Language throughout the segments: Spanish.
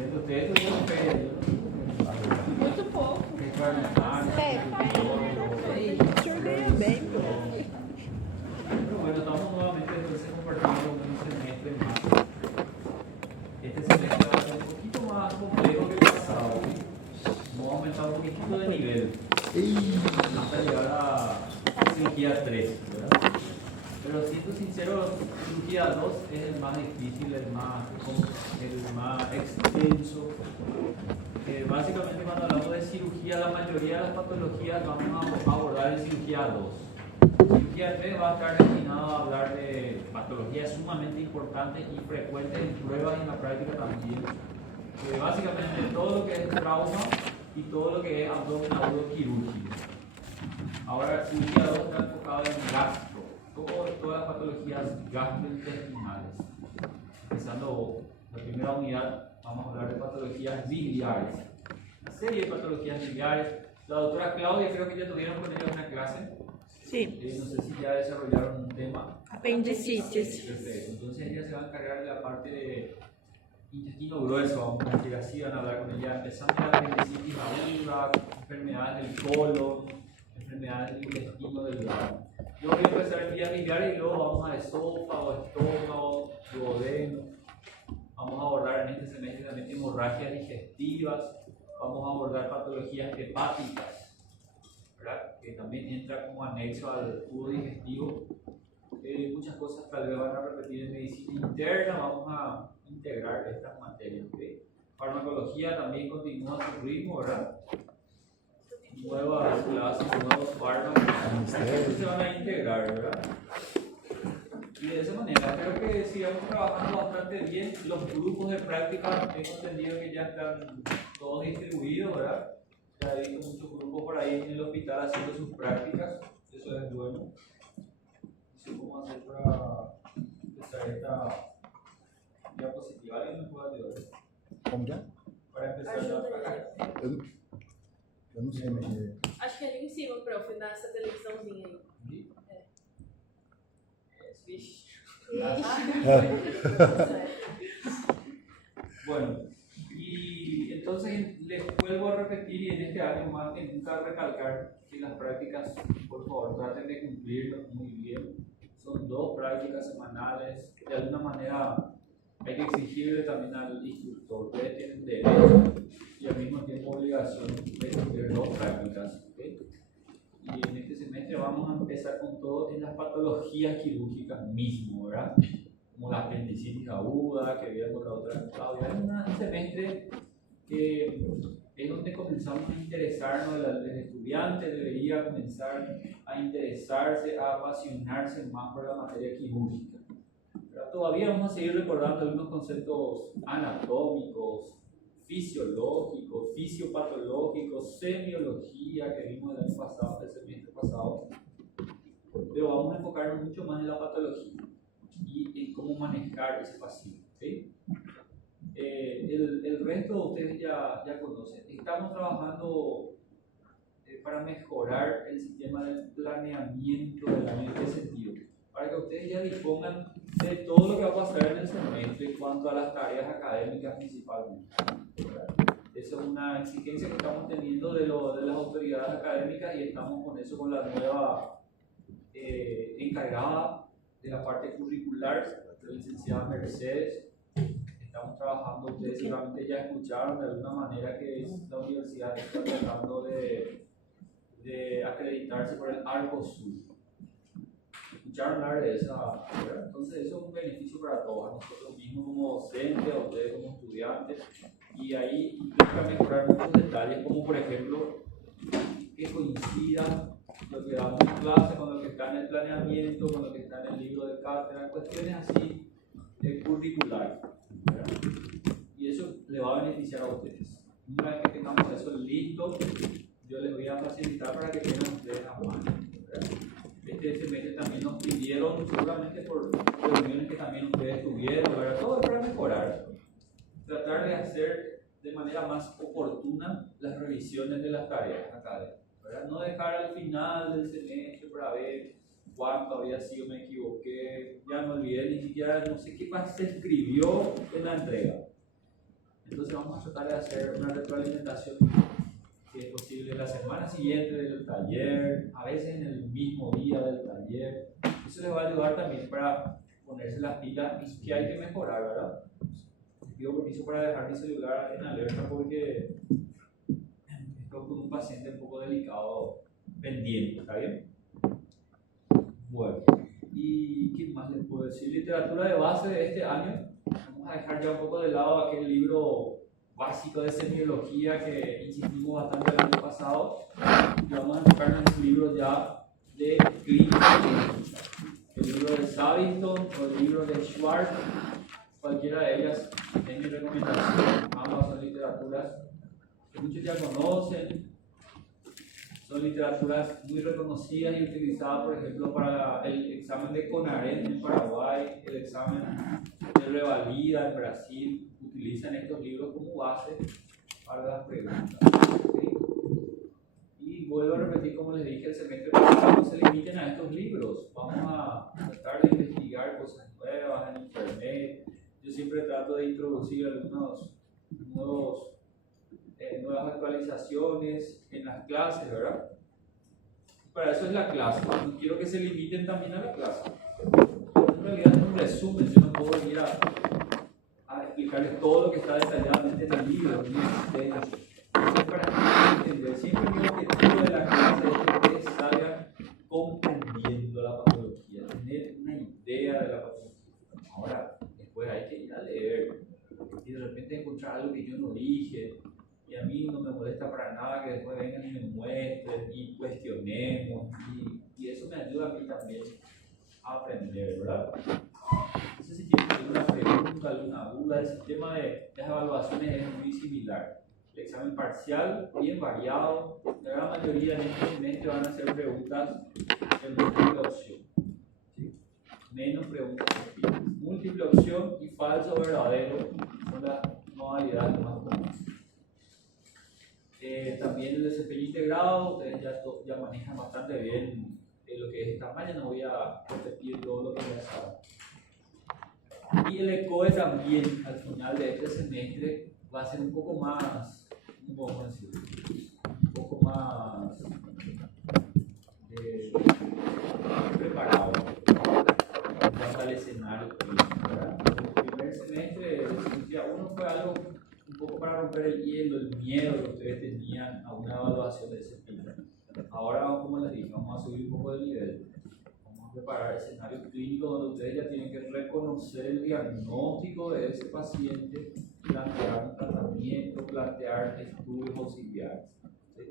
Excelente. Ustedes tuvieron feria, yo no tuve. Muito pouco. Tem carnaval, Sorteia bem, pô. Pero bueno, estamos nuevamente entonces compartiendo un semestre más. Este semestre va a ser un poquito más complejo que el pasado. Vamos a aumentar un poquito de nivel hasta llegar a cirugía 3, ¿verdad? Pero siendo sincero, cirugía 2 es el más difícil, el más extenso. Básicamente cuando hablamos de cirugía, la mayoría de las patologías vamos a abordar en cirugía 2. Cirugía 3 va a estar destinado a hablar de patologías sumamente importantes y frecuentes en pruebas y en la práctica también. Básicamente todo lo que es trauma y todo lo que es abdomen agudo quirúrgico. Ahora, cirugía 2 está enfocada en gastro, todas las patologías gastrointestinales. Empezando la primera unidad, vamos a hablar de patologías biliares. Una serie de patologías biliares. La doctora Claudia, creo que ya tuvieron con ella una clase. Sí. No sé si ya desarrollaron un tema. Apendicitis. Perfecto. Entonces ella se va a encargar de la parte de intestino grueso, vamos a decir así, van a hablar con ella, empezando la apendicitis aguda, enfermedades del colon, enfermedades del intestino delgado. Yo voy a empezar en vías biliares y luego vamos a esófago, estómago, duodeno. Vamos a abordar en este semestre también hemorragias digestivas, vamos a abordar patologías hepáticas, ¿verdad? Que también entra como anexo al tubo digestivo. Muchas cosas tal vez van a repetir en medicina interna, vamos a integrar estas materias. ¿Okay? Farmacología también continúa su ritmo, ¿verdad? Nuevas clases, nuevos fármacos, se van a integrar, ¿verdad? Y de esa manera creo que sigamos trabajando bastante bien. Los grupos de práctica, tengo entendido que ya están todos distribuidos, ¿verdad? Ya he visto muchos grupos por ahí en el hospital haciendo sus prácticas, eso es bueno. No sé cómo hacer para empezar esta diapositiva. ¿Alguien me puede ayudar? Como já? Para empezar la práctica. Eu não sei mexer. Acho que é ali em cima, prof, nessa televisãozinha aí. ¿Sí? Vixe. Bueno, y entonces les vuelvo a repetir y en este año más que nunca recalcar que las prácticas, por favor, traten de cumplirlas muy bien. Son 2 prácticas semanales. De alguna manera hay que exigirle también al instructor. Ustedes tienen derecho y al mismo tiempo obligación de cumplir 2 prácticas. ¿Okay? Y en este semestre vamos a empezar con todo en las patologías quirúrgicas mismo, ¿verdad? Como la apendicitis aguda, que vimos la otra Claudia. Es un semestre que es donde comenzamos a interesarnos, el estudiante debería comenzar a interesarse, a apasionarse más por la materia quirúrgica. Pero todavía vamos a seguir recordando algunos conceptos anatómicos, fisiológicos, fisiopatológicos, semiología que vimos el año pasado, el semestre pasado, pero vamos a enfocarnos mucho más en la patología y en cómo manejar ese paciente. ¿Sí? El resto de ustedes ya conocen. Estamos trabajando para mejorar el sistema de planeamiento del año. ¿En qué sentido? Para que ustedes ya dispongan de todo lo que va a pasar en el semestre en cuanto a las tareas académicas principalmente. Esa es una exigencia que estamos teniendo de las autoridades académicas y estamos con eso, con la nueva encargada de la parte curricular, la licenciada Mercedes. Estamos trabajando, ustedes seguramente ya escucharon de alguna manera que la universidad está tratando de acreditarse por el Arcosur. Escucharon hablar de esa, ¿verdad? Entonces eso es un beneficio para todos, a nosotros mismos como docentes, a ustedes como estudiantes, y ahí implica mejorar muchos detalles, como por ejemplo que coincida lo que damos en clase con lo que está en el planeamiento, con lo que está en el libro de cátedra, cuestiones así curriculares, ¿verdad? Y eso le va a beneficiar a ustedes. Una vez que tengamos eso listo, yo les voy a facilitar para que tengan ustedes a mano, ¿verdad? Este semestre también nos pidieron, seguramente por reuniones que también ustedes tuvieron, ¿verdad? Todo es para mejorar. Tratar de hacer de manera más oportuna las revisiones de las tareas académicas, ¿verdad? No dejar al final del semestre para ver cuánto había sido, me equivoqué, ya me olvidé, ni siquiera no sé qué más se escribió en la entrega. Entonces vamos a tratar de hacer una retroalimentación, si es posible, la semana siguiente del taller, a veces en el mismo día del taller. Eso les va a ayudar también para ponerse las pilas y que hay que mejorar, ¿verdad? Les pido permiso para dejar mi celular en alerta porque estoy con un paciente un poco delicado pendiente, ¿está bien? Bueno, ¿y qué más les puedo decir? Literatura de base de este año. Vamos a dejar ya un poco de lado aquel libro básico de semiología que insistimos bastante el año pasado y vamos a enfocarnos en un libro ya de clínica. El libro de Savington o el libro de Schwartz, cualquiera de ellas es mi recomendación. Ambas son literaturas que muchos ya conocen, son literaturas muy reconocidas y utilizadas, por ejemplo, para el examen de CONAREN en Paraguay, el examen de Revalida en Brasil. Utilizan estos libros como base para las preguntas. ¿Okay? Y vuelvo a repetir, como les dije, el semestre pasado, no se limiten a estos libros. Vamos a tratar de investigar cosas nuevas en internet. Yo siempre trato de introducir algunos nuevas actualizaciones en las clases, ¿verdad? Para eso es la clase. No quiero que se limiten también a la clase. En realidad es un resumen. Yo no puedo ir a explicarles todo lo que está detalladamente en el libro. Es para entender. Siempre mi objetivo de la clase es que ustedes salgan comprendiendo la patología, tener una idea de la patología. Ahora, después hay que ir a leer. Y de repente encontrar algo que yo no dije. Y a mí no me molesta para nada que después vengan y me muestren y cuestionemos. Y eso me ayuda a mí también a aprender, ¿verdad? No sé si tienen alguna pregunta, alguna duda. El sistema de las evaluaciones es muy similar. El examen parcial, bien variado. La gran mayoría en este semestre van a hacer preguntas de múltiple opción. ¿Sí? Menos preguntas múltiples. Múltiple opción y falso verdadero son las modalidades más comunes. También el desempeño integrado, ustedes ya manejan bastante bien lo que es esta malla, no voy a repetir todo lo que ya saben. Y el ECOE también, al final de este semestre, va a ser un poco más, ¿cómo podemos decir? Un poco más preparado en cuanto al escenario. ¿Verdad? El primer semestre, el día 1 fue algo un poco para romper el hielo, el miedo que ustedes tenían a una evaluación de ese tipo. Ahora, como les dije, vamos a subir un poco de nivel. Vamos a preparar escenarios clínicos donde ustedes ya tienen que reconocer el diagnóstico de ese paciente, plantear un tratamiento, plantear estudios auxiliares. ¿Sí?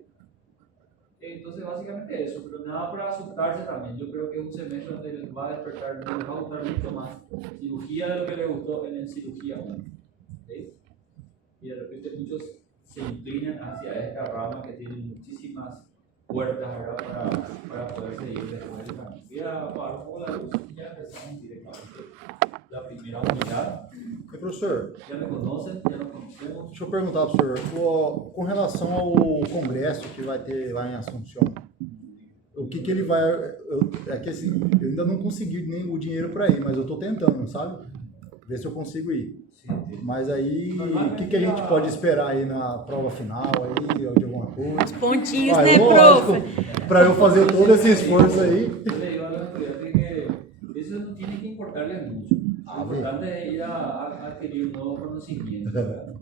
Entonces, básicamente eso, pero nada para asustarse también. Yo creo que es un semestre donde les va a despertar, les va a gustar mucho más cirugía de lo que les gustó en el cirugía 1. ¿Sí? Y de repente muchos se inclinan hacia esta rama que tiene muchísimas puertas, ¿verdad? para poder seguir después del camino. Voy a apagar un poco la luz y ya empezamos directamente la primera unidad. Professor, Já me conhecem, já nos conhecemos. deixa eu perguntar para o senhor, com relação ao congresso que vai ter lá em Assunção, o que ele vai... É que assim, eu ainda não consegui nem o dinheiro para ir, mas eu estou tentando, sabe? Ver se eu consigo ir. Sim. Mas aí, o que a gente pode esperar aí na prova final, aí, ou de alguma coisa? Os pontinhos, Ah, né, prof? Para eu fazer todo esse esforço aí. Yo le digo a los estudiantes que eso no tiene que importarles mucho. Lo importante es ir a adquirir nuevos conocimientos, ¿verdad?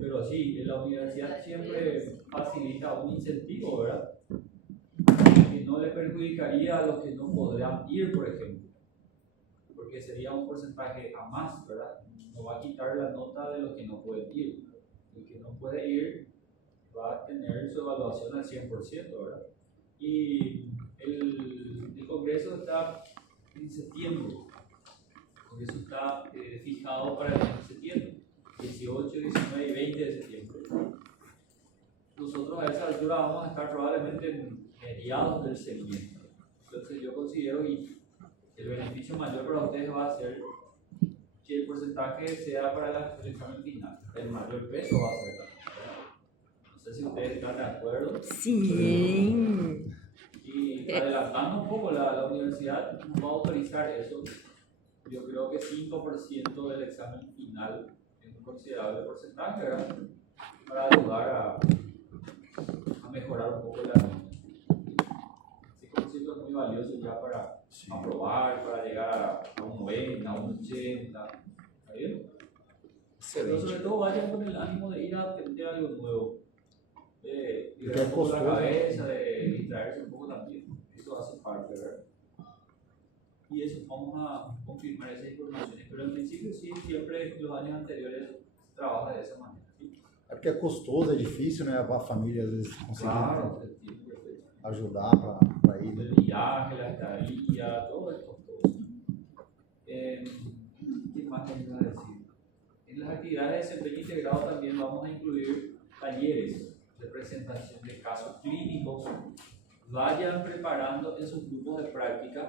Pero sí, la universidad siempre facilita un incentivo, ¿verdad? Que no le perjudicaría a los que no podrán ir, por ejemplo. Porque sería un porcentaje a más, ¿verdad? No va a quitar la nota de los que no pueden ir. El que no puede ir va a tener su evaluación al 100%, ¿verdad? Y el congreso está en septiembre. El congreso está fijado para el mes de septiembre, 18, 19 y 20 de septiembre. Nosotros a esa altura vamos a estar probablemente en mediados del semestre. Entonces yo considero que el beneficio mayor para ustedes va a ser que el porcentaje sea para el examen final. El mayor peso va a ser. No sé si ustedes están de acuerdo. Sim. Y adelantando un poco, la universidad nos va a autorizar eso. Yo creo que 5% del examen final es un considerable porcentaje, ¿verdad? Para ayudar a mejorar un poco la anemia. Así que por cierto es muy valioso ya para aprobar, para llegar a un 90, a un 80. ¿Está bien? Pero sobre todo vayan con el ánimo de ir a aprender algo nuevo. De liberar un poco la cabeza, de distraerse un poco también. Eso hace parte, ¿verdad? Y eso, vamos a confirmar esas informaciones. Pero en principio sí, siempre en los años anteriores se trabaja de esa manera. ¿Sí? É porque é custoso, é difícil, né? A família às vezes conseguir Claro, entiendo perfecto. ajudar para ir. El viaje, la estadía, todo es costoso. ¿Qué más les iba a decir? En las actividades de desempeño integrado también vamos a incluir talleres de presentación de casos clínicos. Vayan preparando en sus grupos de práctica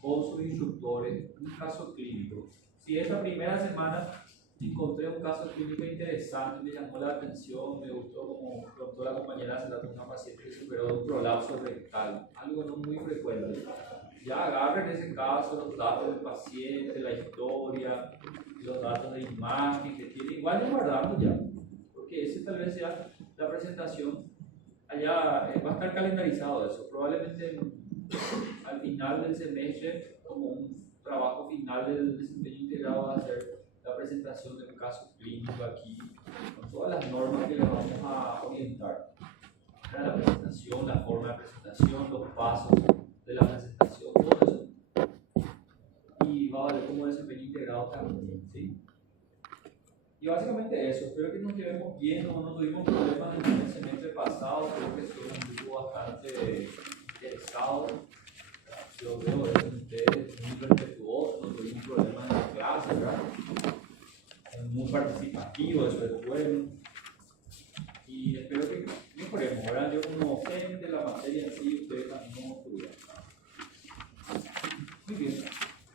con sus instructores un caso clínico. Si esta primera semana encontré un caso clínico interesante, me llamó la atención, me gustó como contó la compañera, se trató de una paciente que superó un prolapso rectal, algo no muy frecuente. Ya agarren ese caso, los datos del paciente, la historia, los datos de imagen que tiene, igual de guardando ya, porque ese tal vez sea la presentación. Allá va a estar calendarizado eso, probablemente al final del semestre, como un trabajo final del desempeño integrado, va a ser la presentación de un caso clínico aquí, con todas las normas que les vamos a orientar. La presentación, la forma de presentación, los pasos de la presentación, todo eso. Y va a valer como desempeño integrado también, ¿sí? Y básicamente eso, espero que nos llevemos bien, no tuvimos problemas en el semestre pasado, creo que fue un grupo bastante interesado. Yo veo eso en ustedes, muy respetuoso, no tuvimos problemas en la clase, ¿verdad? Muy participativo, eso es bueno. Y espero que mejoremos, ¿verdad? Yo como docente de la materia en sí, ustedes también como estudiantes. Muy bien.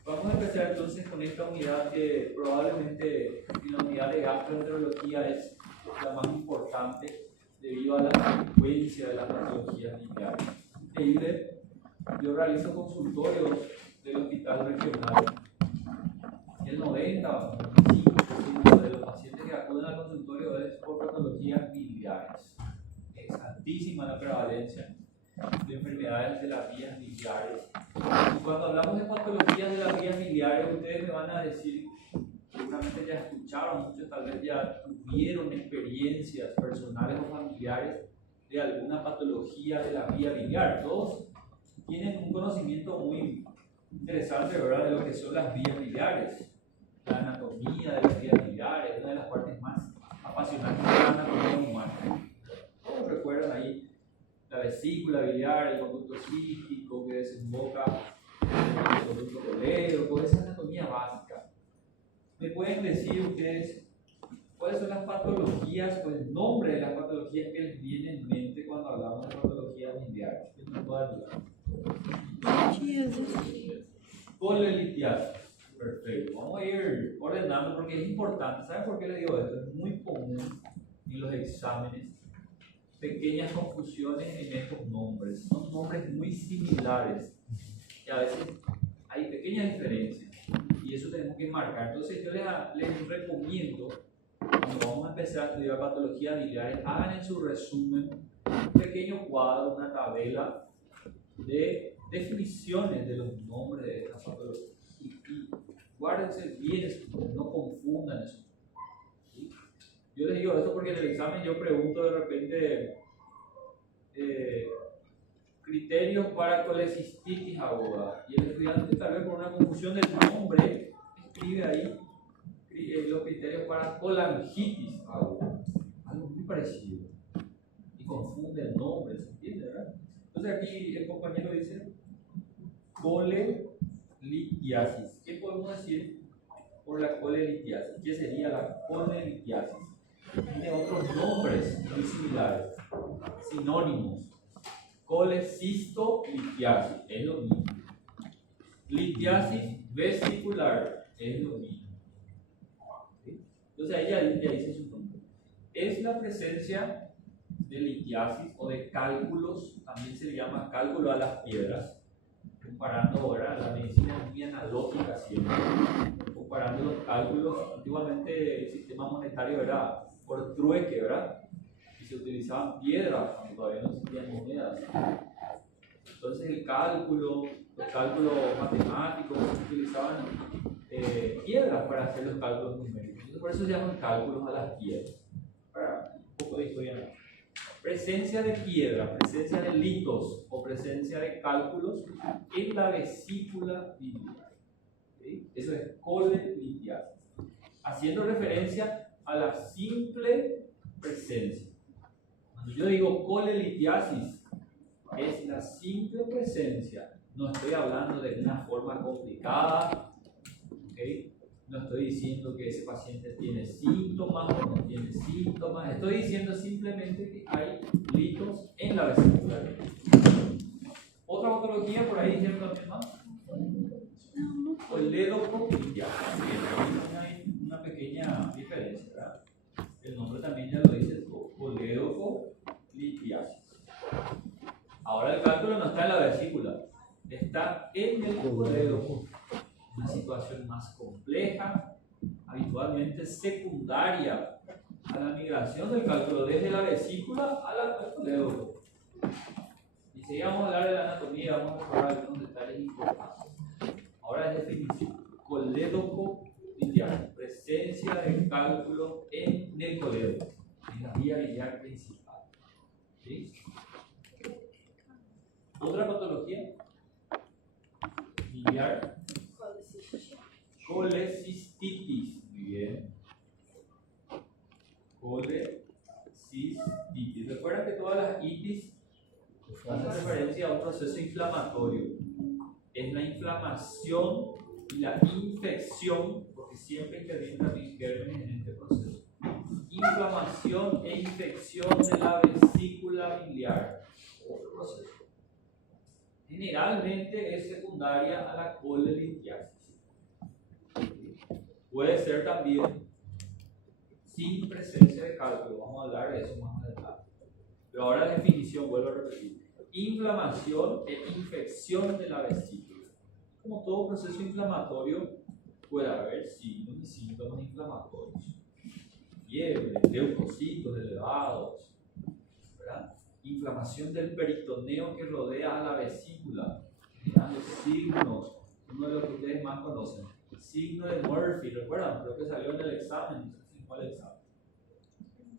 Vamos a empezar entonces con esta unidad que probablemente la unidad de gastroenterología es la más importante debido a la frecuencia de las patologías biliares. Yo realizo consultorios del hospital regional. El 90 o 95% de los pacientes que acuden al consultorio es por patologías biliares. Es altísima la prevalencia de enfermedades de las vías biliares. Y cuando hablamos de patologías de las vías biliares, ustedes me van a decir, seguramente ya escucharon mucho, tal vez ya tuvieron experiencias personales o familiares de alguna patología de la vía biliar. Todos tienen un conocimiento muy interesante, ¿verdad?, de lo que son las vías biliares. La anatomía de las vías biliares, una de las partes más apasionantes de la anatomía humana. Todos recuerdan ahí la vesícula biliar, el conducto cístico que desemboca en el conducto colero, toda esa anatomía básica. ¿Me pueden decir ustedes cuáles son las patologías o el nombre de las patologías que les viene en mente cuando hablamos de patologías biliares? ¿Quién me puede ayudar? Colelitiasis. Perfecto. Vamos a ir ordenando porque es importante. ¿Saben por qué les digo esto? Es muy común en los exámenes pequeñas confusiones en estos nombres. Son nombres muy similares y a veces hay pequeñas diferencias y eso tenemos que marcar. Entonces yo les recomiendo, cuando vamos a empezar a estudiar patologías biliares, hagan en su resumen un pequeño cuadro, una tabela de definiciones de los nombres de estas patologías. Y guárdense bien eso, no confundan eso. ¿Sí? Yo les digo esto porque en el examen yo pregunto de repente criterios para colecistitis aguda y el estudiante tal vez por una confusión del nombre escribe ahí los criterios para colangitis aguda, algo muy parecido y confunde el nombre, ¿se entiende, verdad? Entonces aquí el compañero dice colelitiasis. ¿Qué podemos decir por la colelitiasis? ¿Qué sería la colelitiasis? Tiene otros nombres muy similares, sinónimos. Colecistolitiasis es lo mismo. Litiasis vesicular es lo mismo. ¿Sí? Entonces ahí ya dice su nombre. Es la presencia de litiasis o de cálculos, también se le llama cálculo a las piedras. Comparando ahora, la medicina es muy analógica siempre, comparando los cálculos. Antiguamente el sistema monetario monetario era por trueque, ¿verdad? Y se utilizaban piedras cuando todavía no existían monedas. Entonces los cálculos matemáticos utilizaban piedras para hacer los cálculos numéricos. Entonces, por eso se llaman cálculos a las piedras. Para un poco de historia más. Presencia de piedra, presencia de litos o presencia de cálculos en la vesícula biliar. ¿Okay? Eso es colelitiasis. Haciendo referencia a la simple presencia. Cuando yo digo colelitiasis, es la simple presencia. No estoy hablando de una forma complicada, ¿okay? No estoy diciendo que ese paciente tiene síntomas o no tiene síntomas. Estoy diciendo simplemente que hay litos en la vesícula. Otra patología por ahí, ¿cierto? También más. Coledocolitis. Hay una pequeña diferencia, ¿verdad? El nombre también ya lo dice, coledocolitis. Ahora el cálculo no está en la vesícula, está en el colédoco. Una situación más compleja, habitualmente secundaria a la migración del cálculo desde la vesícula al colédoco. Y si vamos a hablar de la anatomía, vamos a recordar algunos detalles importantes. Ahora es definición. Colédoco biliar, presencia de cálculo en el colédoco, en la vía biliar principal. ¿Sí? Otra patología biliar, colecistitis. Muy bien. Colecistitis. Recuerda que todas las itis hacen referencia a un proceso inflamatorio. Es la inflamación y la infección, porque siempre intervienen también gérmenes en este proceso. Inflamación e infección de la vesícula biliar. Otro proceso. Generalmente es secundaria a la colelitiasis. Puede ser también sin presencia de cálculo. Vamos a hablar de eso más adelante. Pero ahora la definición, vuelvo a repetir. Inflamación e infección de la vesícula. Como todo proceso inflamatorio, puede haber signos y síntomas inflamatorios. Fiebre, leucocitos elevados, ¿verdad? Inflamación del peritoneo que rodea a la vesícula, generando signos, uno de los que ustedes más conocen, signo de Murphy, ¿recuerdan? Creo que salió en el examen, no sé si fue el examen.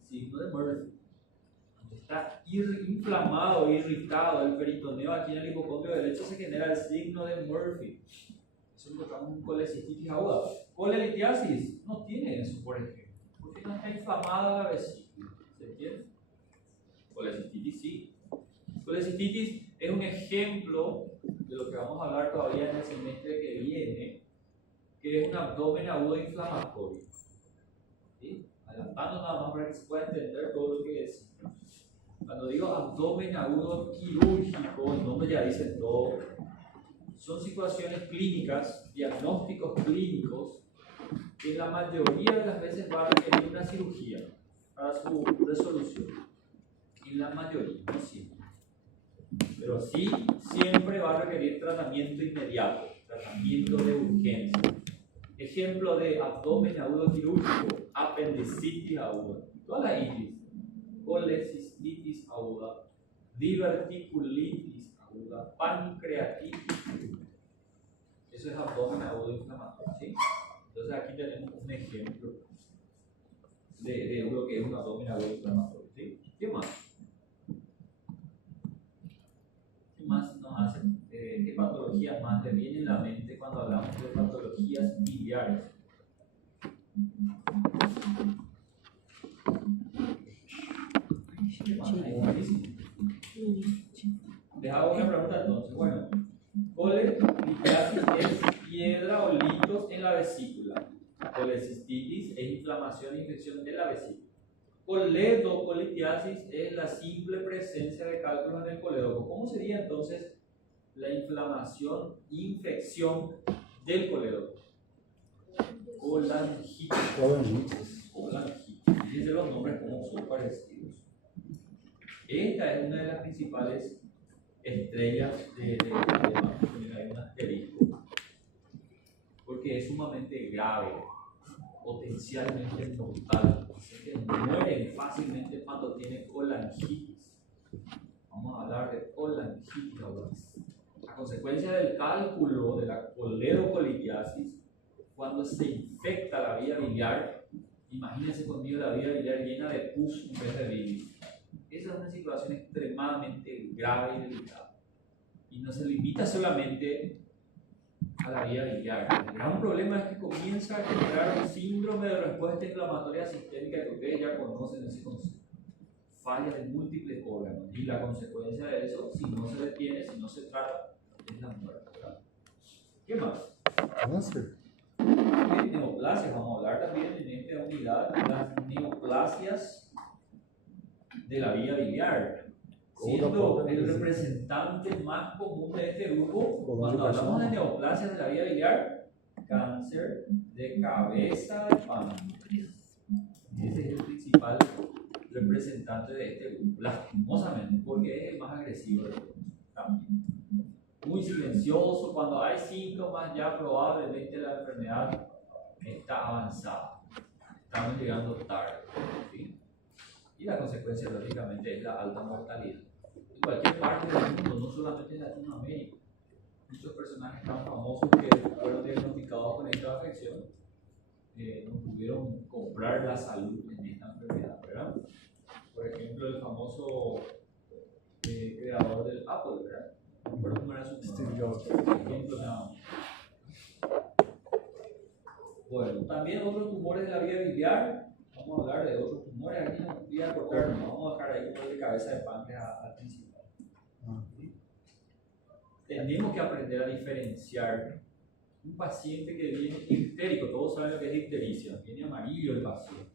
Signo de Murphy. Está inflamado, irritado el peritoneo aquí en el hipocondrio derecho, se genera el signo de Murphy. Eso lo encontramos en colecistitis aguda. Colelitiasis no tiene eso, por ejemplo, porque no está inflamada la vesícula. ¿Se entiende? Colecistitis sí. Colecistitis es un ejemplo de lo que vamos a hablar todavía en el semestre que viene, que es un abdomen agudo inflamatorio. ¿Sí? Adelantando nada más para que se pueda entender todo lo que es. Cuando digo abdomen agudo quirúrgico, el nombre ya dice todo. Son situaciones clínicas, diagnósticos clínicos, que la mayoría de las veces va a requerir una cirugía para su resolución. En la mayoría, no siempre. Pero sí, siempre va a requerir tratamiento inmediato, tratamiento de urgencia. Ejemplo de abdomen agudo quirúrgico, apendicitis aguda, todas las itis, colecistitis aguda, diverticulitis aguda, pancreatitis aguda. Eso es abdomen agudo inflamatorio, ¿sí? Entonces aquí tenemos un ejemplo de lo que es un abdomen agudo inflamatorio, ¿sí? ¿Qué más? ¿Qué más nos hacen? ¿Qué patologías más le vienen a la mente cuando hablamos de patologías biliares? ¿Qué más? Les hago una pregunta entonces. Bueno, colelitiasis es piedra o litos en la vesícula. Colecistitis es inflamación e infección de la vesícula. Coledocolitiasis es la simple presencia de cálculos en el colédoco. ¿Cómo sería entonces la inflamación, infección del colédoco? Colangitis. Fíjense los nombres como son parecidos. Esta es una de las principales estrellas de hay un asterisco, porque es sumamente grave, potencialmente mortal. colangitis. Vamos a hablar de colangitis ahora. A consecuencia del cálculo de la coledocolitiasis, cuando se infecta la vía biliar, imagínense conmigo la vía biliar llena de pus en vez de bilis. Esa es una situación extremadamente grave y delicada. Y no se limita solamente a la vía biliar. El gran problema es que comienza a generar un síndrome de respuesta inflamatoria sistémica que ustedes ya conocen ese concepto. Falla de múltiples órganos. Y la consecuencia de eso, si no se detiene, si no se trata, es la muerte, ¿verdad? ¿Qué más? Câncer? Neoplasias, vamos a hablar también en esta unidad de las neoplasias de la vía biliar, siendo el representante más común de este grupo cuando hablamos de neoplasias de la vía biliar, cáncer de cabeza de páncreas. Ese es el principal representante de este grupo, lastimosamente, porque es el más agresivo de todos también. Muy silencioso, cuando hay síntomas ya probablemente la enfermedad está avanzada, estamos llegando tarde, ¿sí? Y la consecuencia lógicamente es la alta mortalidad. En cualquier parte del mundo, no solamente en Latinoamérica, muchos personajes tan famosos que fueron diagnosticados con esta afección no pudieron comprar la salud en esta enfermedad, ¿verdad? Por ejemplo, el famoso creador del Apple, ¿verdad? ¿Cómo era su nombre? Steve Jobs. Ejemplo, no. Bueno, también otros tumores de la vía biliar. Vamos a hablar de otros tumores. Aquí no voy a cortar, no vamos a dejar ahí como el de cabeza de páncreas al principal. ¿Sí? Tenemos que aprender a diferenciar un paciente que viene ictérico. Todos saben lo que es ictericia. Viene amarillo el paciente.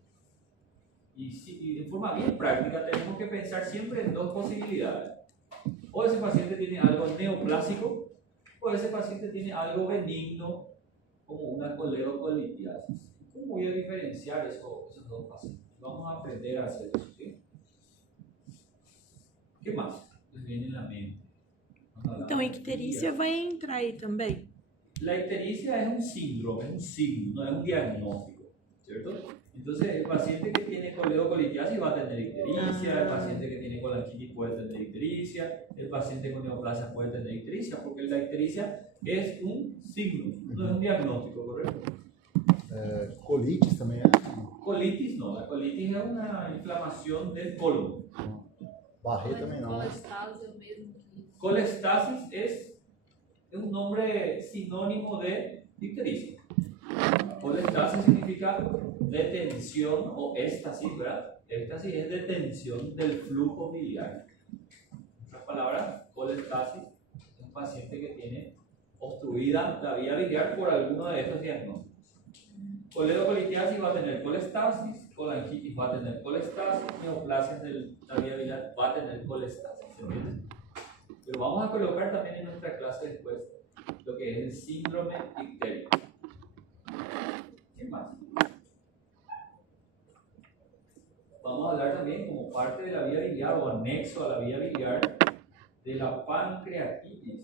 Y de forma bien práctica tenemos que pensar siempre en dos posibilidades. O ese paciente tiene algo neoplásico, o ese paciente tiene algo benigno, como una coledocolitiasis. ¿Cómo voy a diferenciar esos dos pacientes? Vamos a aprender a hacer eso, ¿sí? ¿Qué más les viene en la mente? Então, a icterícia vai entrar aí também. La ictericia es un síndrome, es un signo, no es un diagnóstico, ¿cierto? Entonces, el paciente que tiene coledocolitiasis va a tener ictericia, el paciente que tiene colangitis puede tener ictericia, el paciente con neoplasia puede tener ictericia, porque la ictericia es un signo, no es un diagnóstico, ¿correcto? Colites também é? Colitis no, la colitis es una inflamación del colon. Barreira também não. Colestase é o mesmo que... Colestasis es un nombre sinónimo de ictericia. Colestasis significa detención o éstasis, ¿verdad? Éstasis es detención del flujo biliar. En otras palabras, colestasis es un paciente que tiene obstruida la vía biliar por alguno de estos diagnósticos. Coledocolitiasis va a tener colestasis, colangitis va a tener colestasis, neoplasias de la vía biliar va a tener colestasis, ¿entiendes? Pero vamos a colocar también en nuestra clase después lo que es el síndrome ictérico. ¿Qué más? Vamos a hablar también como parte de la vía biliar o anexo a la vía biliar de la pancreatitis,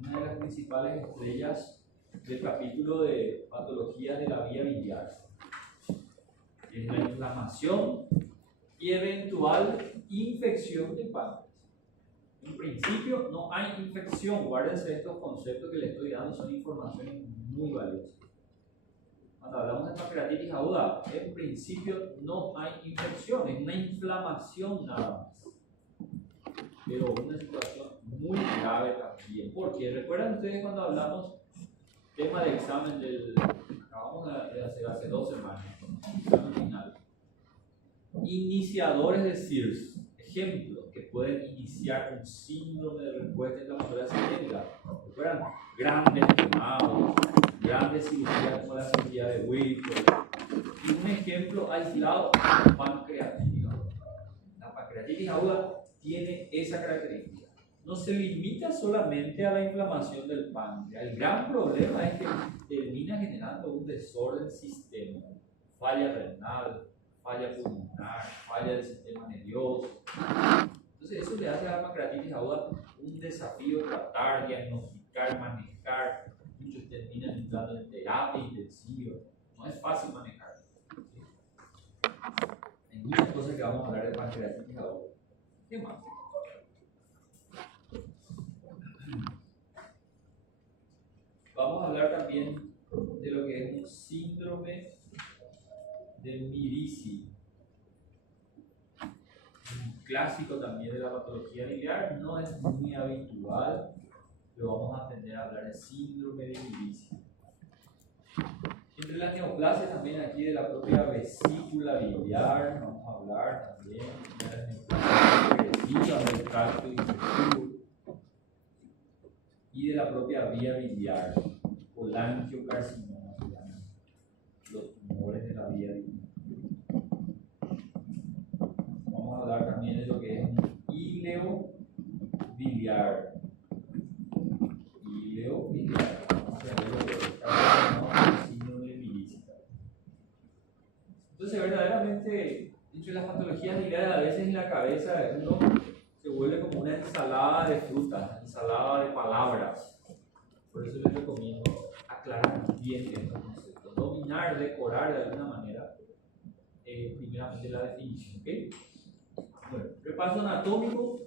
una de las principales estrellas del capítulo de patologías de la vía biliar. Es la inflamación y eventual infección del páncreas. En principio no hay infección, guárdense estos conceptos que les estoy dando, son informaciones muy valiosas. Cuando hablamos de pancreatitis aguda, en principio no hay infección, es una inflamación nada más. Pero una situación muy grave también. Porque recuerdan ustedes cuando hablamos tema de examen acabamos de hacer hace 2 semanas, examen final. Iniciadores de SIRS, ejemplos que pueden iniciar un síndrome de respuesta inflamatoria sistémica. Recuerdan, grandes quemados, grandes cirugías como la cirugía de Whipple. Y un ejemplo aislado, la pancreatitis aguda. La pancreatitis aguda tiene esa característica. No se limita solamente a la inflamación del páncreas. El gran problema es que termina generando un desorden sistémico. Falla renal, falla pulmonar, falla del sistema nervioso. Entonces eso le hace a la pancreatitis aguda un desafío tratar, diagnosticar, manejar. Muchos terminan entrando en terapia intensiva. No es fácil manejar. ¿Sí? Hay muchas cosas que que vamos a hablar de pancreatitis ahora. ¿Qué más? Vamos a hablar también de lo que es un síndrome de Mirici. Un clásico también de la patología biliar, no es muy habitual, pero vamos a aprender a hablar de síndrome de Mirici. Entre las neoplasias también aquí de la propia vesícula biliar, vamos a hablar también de las neoplasias agresivas del tracto digestivo y de la propia vía biliar, colangiocarcinoma, se llaman los tumores de la vía biliar. Vamos a hablar también de lo que es un íleo biliar. Íleo biliar. Vamos a ver lo que es síndrome de Mirici. Entonces, verdaderamente, entre las patologías biliares, a veces en la cabeza de uno se vuelve como una ensalada de frutas, ensalada de palabras. Por eso les recomiendo aclarar bien estos conceptos, dominar, decorar de alguna manera, primeramente la definición. ¿Okay? Bueno, repaso anatómico,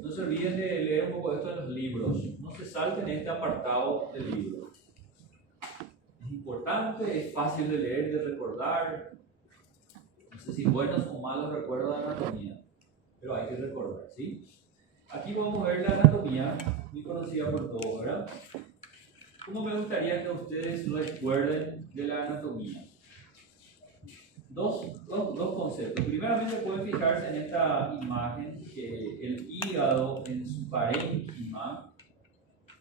no se olviden de leer un poco esto en los libros, no se salten este apartado del libro. Es importante, es fácil de leer, de recordar, no sé si buenos o malos recuerdos de anatomía, pero hay que recordar, ¿sí? Aquí vamos a ver la anatomía, muy conocida por todos, ¿verdad? ¿Cómo me gustaría que ustedes recuerden de la anatomía? Dos conceptos. Primeramente pueden fijarse en esta imagen que el hígado en su parénquima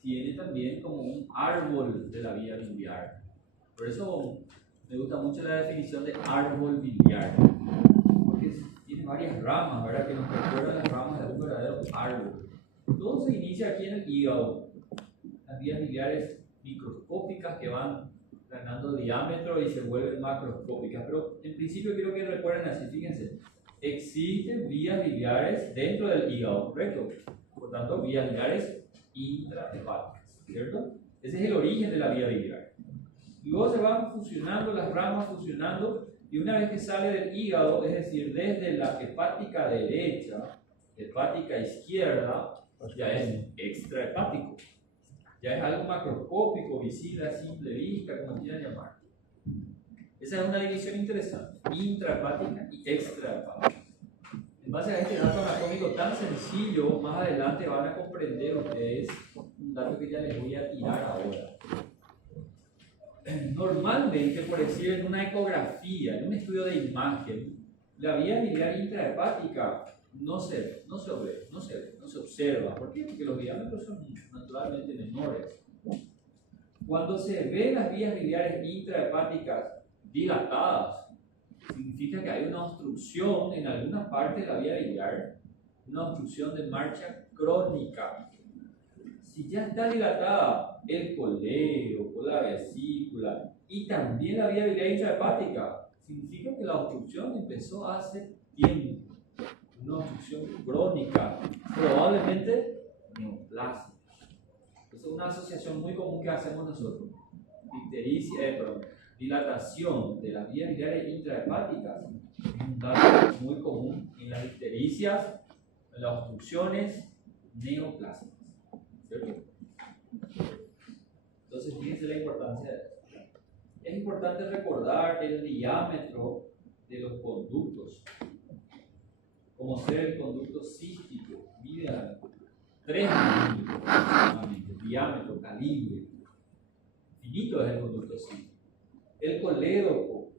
tiene también como un árbol de la vía biliar. Por eso me gusta mucho la definición de árbol biliar, porque tiene varias ramas, ¿verdad? Que nos recuerdan las ramas de un verdadero árbol. Todo se inicia aquí en el hígado. Las vías biliares microscópicas que van ganando diámetro y se vuelven macroscópicas, pero en principio quiero que recuerden así, fíjense, existen vías biliares dentro del hígado, ¿correcto? Por tanto, vías biliares intrahepáticas, ¿cierto? Ese es el origen de la vía biliar. Luego se van fusionando las ramas, fusionando, y una vez que sale del hígado, es decir, desde la hepática derecha, hepática izquierda, ya es extrahepático. Ya es algo macroscópico, visible a simple vista, como quieran llamar. Esa es una división interesante, intrahepática y extrahepática. En base a este dato anatómico tan sencillo, más adelante van a comprender ustedes un dato que ya les voy a tirar ahora. Normalmente, por decir, en una ecografía, en un estudio de imagen, la vía biliar intrahepática no se observa. ¿Por qué? Porque los diámetros son naturalmente menores. Cuando se ven las vías biliares intrahepáticas dilatadas, significa que hay una obstrucción en alguna parte de la vía biliar, una obstrucción de marcha crónica. Si ya está dilatada el colédoco, la vesícula y también la vía biliar intrahepática, significa que la obstrucción empezó hace tiempo. Una obstrucción crónica, probablemente neoplasia. Esa es una asociación muy común que hacemos nosotros. Dilatación de las vías biliares intrahepáticas es un dato muy común en las ictericias, en las obstrucciones neoplásicas. ¿Cierto? Entonces, fíjense la importancia de esto. Es importante recordar el diámetro de los conductos, como ser el conducto cístico, mide 3 milímetros aproximadamente, diámetro, calibre. Finito es el conducto cístico. El colédoco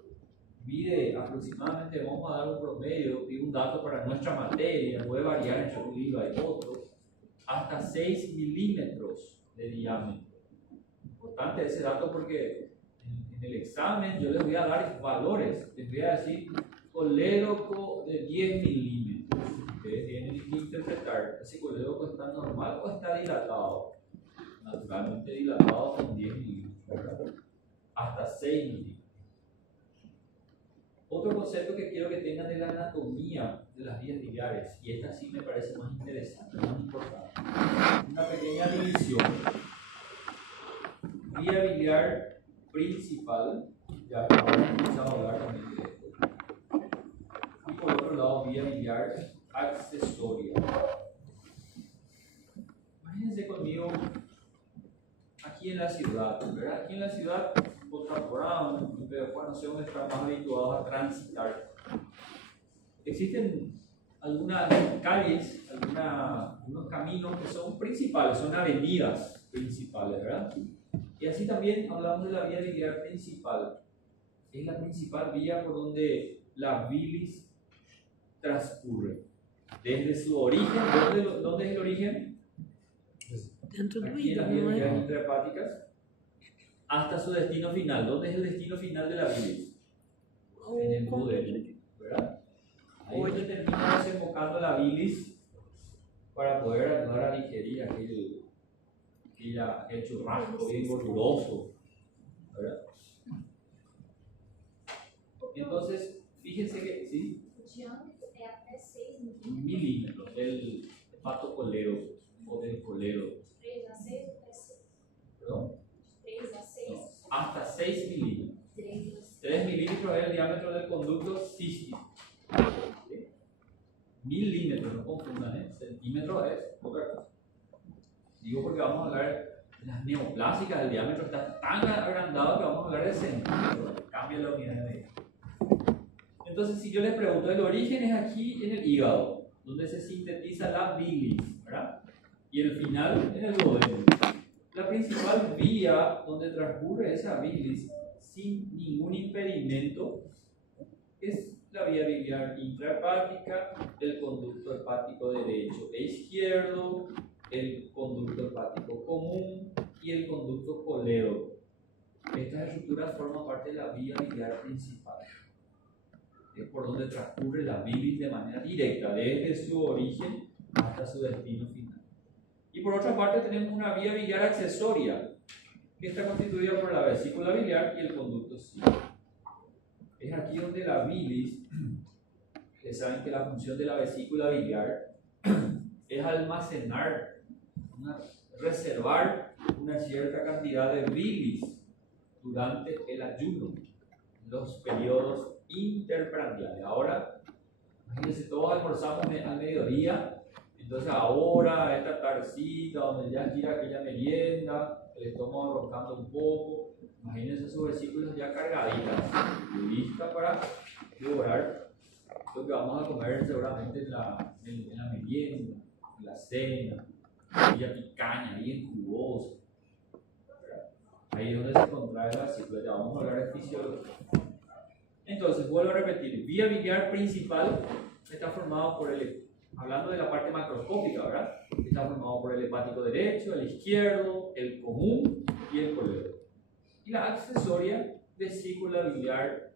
mide aproximadamente, vamos a dar un promedio y un dato para nuestra materia, puede variar entre un libro y otro, hasta 6 milímetros de diámetro. Importante ese dato porque en el examen yo les voy a dar valores, les voy a decir colédoco de 10 milímetros. Ustedes tienen que interpretar si colédoco está normal o está dilatado. Naturalmente dilatado con 10 milímetros, hasta 6 milímetros. Otro concepto que quiero que tengan de la anatomía de las vías biliares, y esta sí me parece más interesante, más importante. Una pequeña división. Vía biliar principal, ya hemos escuchado hablar también de esto. Y por otro lado vía biliar accesoria. Imagínense conmigo aquí en la ciudad, ¿verdad? Aquí en la ciudad, Boca Brown, no sé dónde están más habituados a transitar. Existen algunas calles, algunos caminos que son principales, son avenidas principales, ¿verdad? Y así también hablamos de la vía biliar principal. Es la principal vía por donde la bilis transcurre. Desde su origen, ¿dónde es el origen? Dentro do Aquí en las vías hígado, não biliares é? intrahepáticas, hasta su destino final. ¿Dónde es el destino final de la bilis? En el duodeno, ¿verdad? Ahí es donde termina desembocando la bilis para poder ayudar a digerir aquel churrasco bien gorduroso, ¿verdad? Entonces, fíjense que, ¿sí? O diâmetro é até 6 Milímetros del pato colero o del colero, 3 a 6 ou até 6? ¿perdón? 3 a 6? No, hasta 6 milímetros. 3 a 6. 3 milímetros es el diámetro del conducto cístico. ¿Sí? Milímetros, no confundan, ¿eh? Centímetros es otra cosa. Digo porque vamos a hablar de las neoplásicas, el diámetro está tan agrandado que vamos a hablar de centímetros. Cambia la unidad de medida. Entonces, si yo les pregunto, el origen es aquí en el hígado, donde se sintetiza la bilis, ¿verdad? Y el final en el duodeno. La principal vía donde transcurre esa bilis sin ningún impedimento es la vía biliar intrahepática, el conducto hepático derecho e izquierdo, el conducto hepático común y el conducto colero. Estas estructuras forman parte de la vía biliar principal. Es por donde transcurre la bilis de manera directa, desde su origen hasta su destino final. Y por otra parte tenemos una vía biliar accesoria, que está constituida por la vesícula biliar y el conducto cístico. Es aquí donde la bilis, ustedes saben que la función de la vesícula biliar es almacenar, reservar una cierta cantidad de bilis durante el ayuno, los periodos interprandiales. Ahora, imagínense, todos almorzamos al mediodía, entonces ahora, esta tardecita, donde ya gira aquella merienda, el estómago roncando un poco, imagínense sus vesículas ya cargaditas, listas para devorar lo que vamos a comer seguramente en la merienda, en la cena, aquella picaña bien jugosa. Ahí es donde se contrae la vesícula, ya vamos a hablar de fisiología. Entonces, vuelvo a repetir, vía biliar principal está formado por hablando de la parte macroscópica, ¿verdad? Está formado por el hepático derecho, el izquierdo, el común y el colero. Y la accesoria, vesícula biliar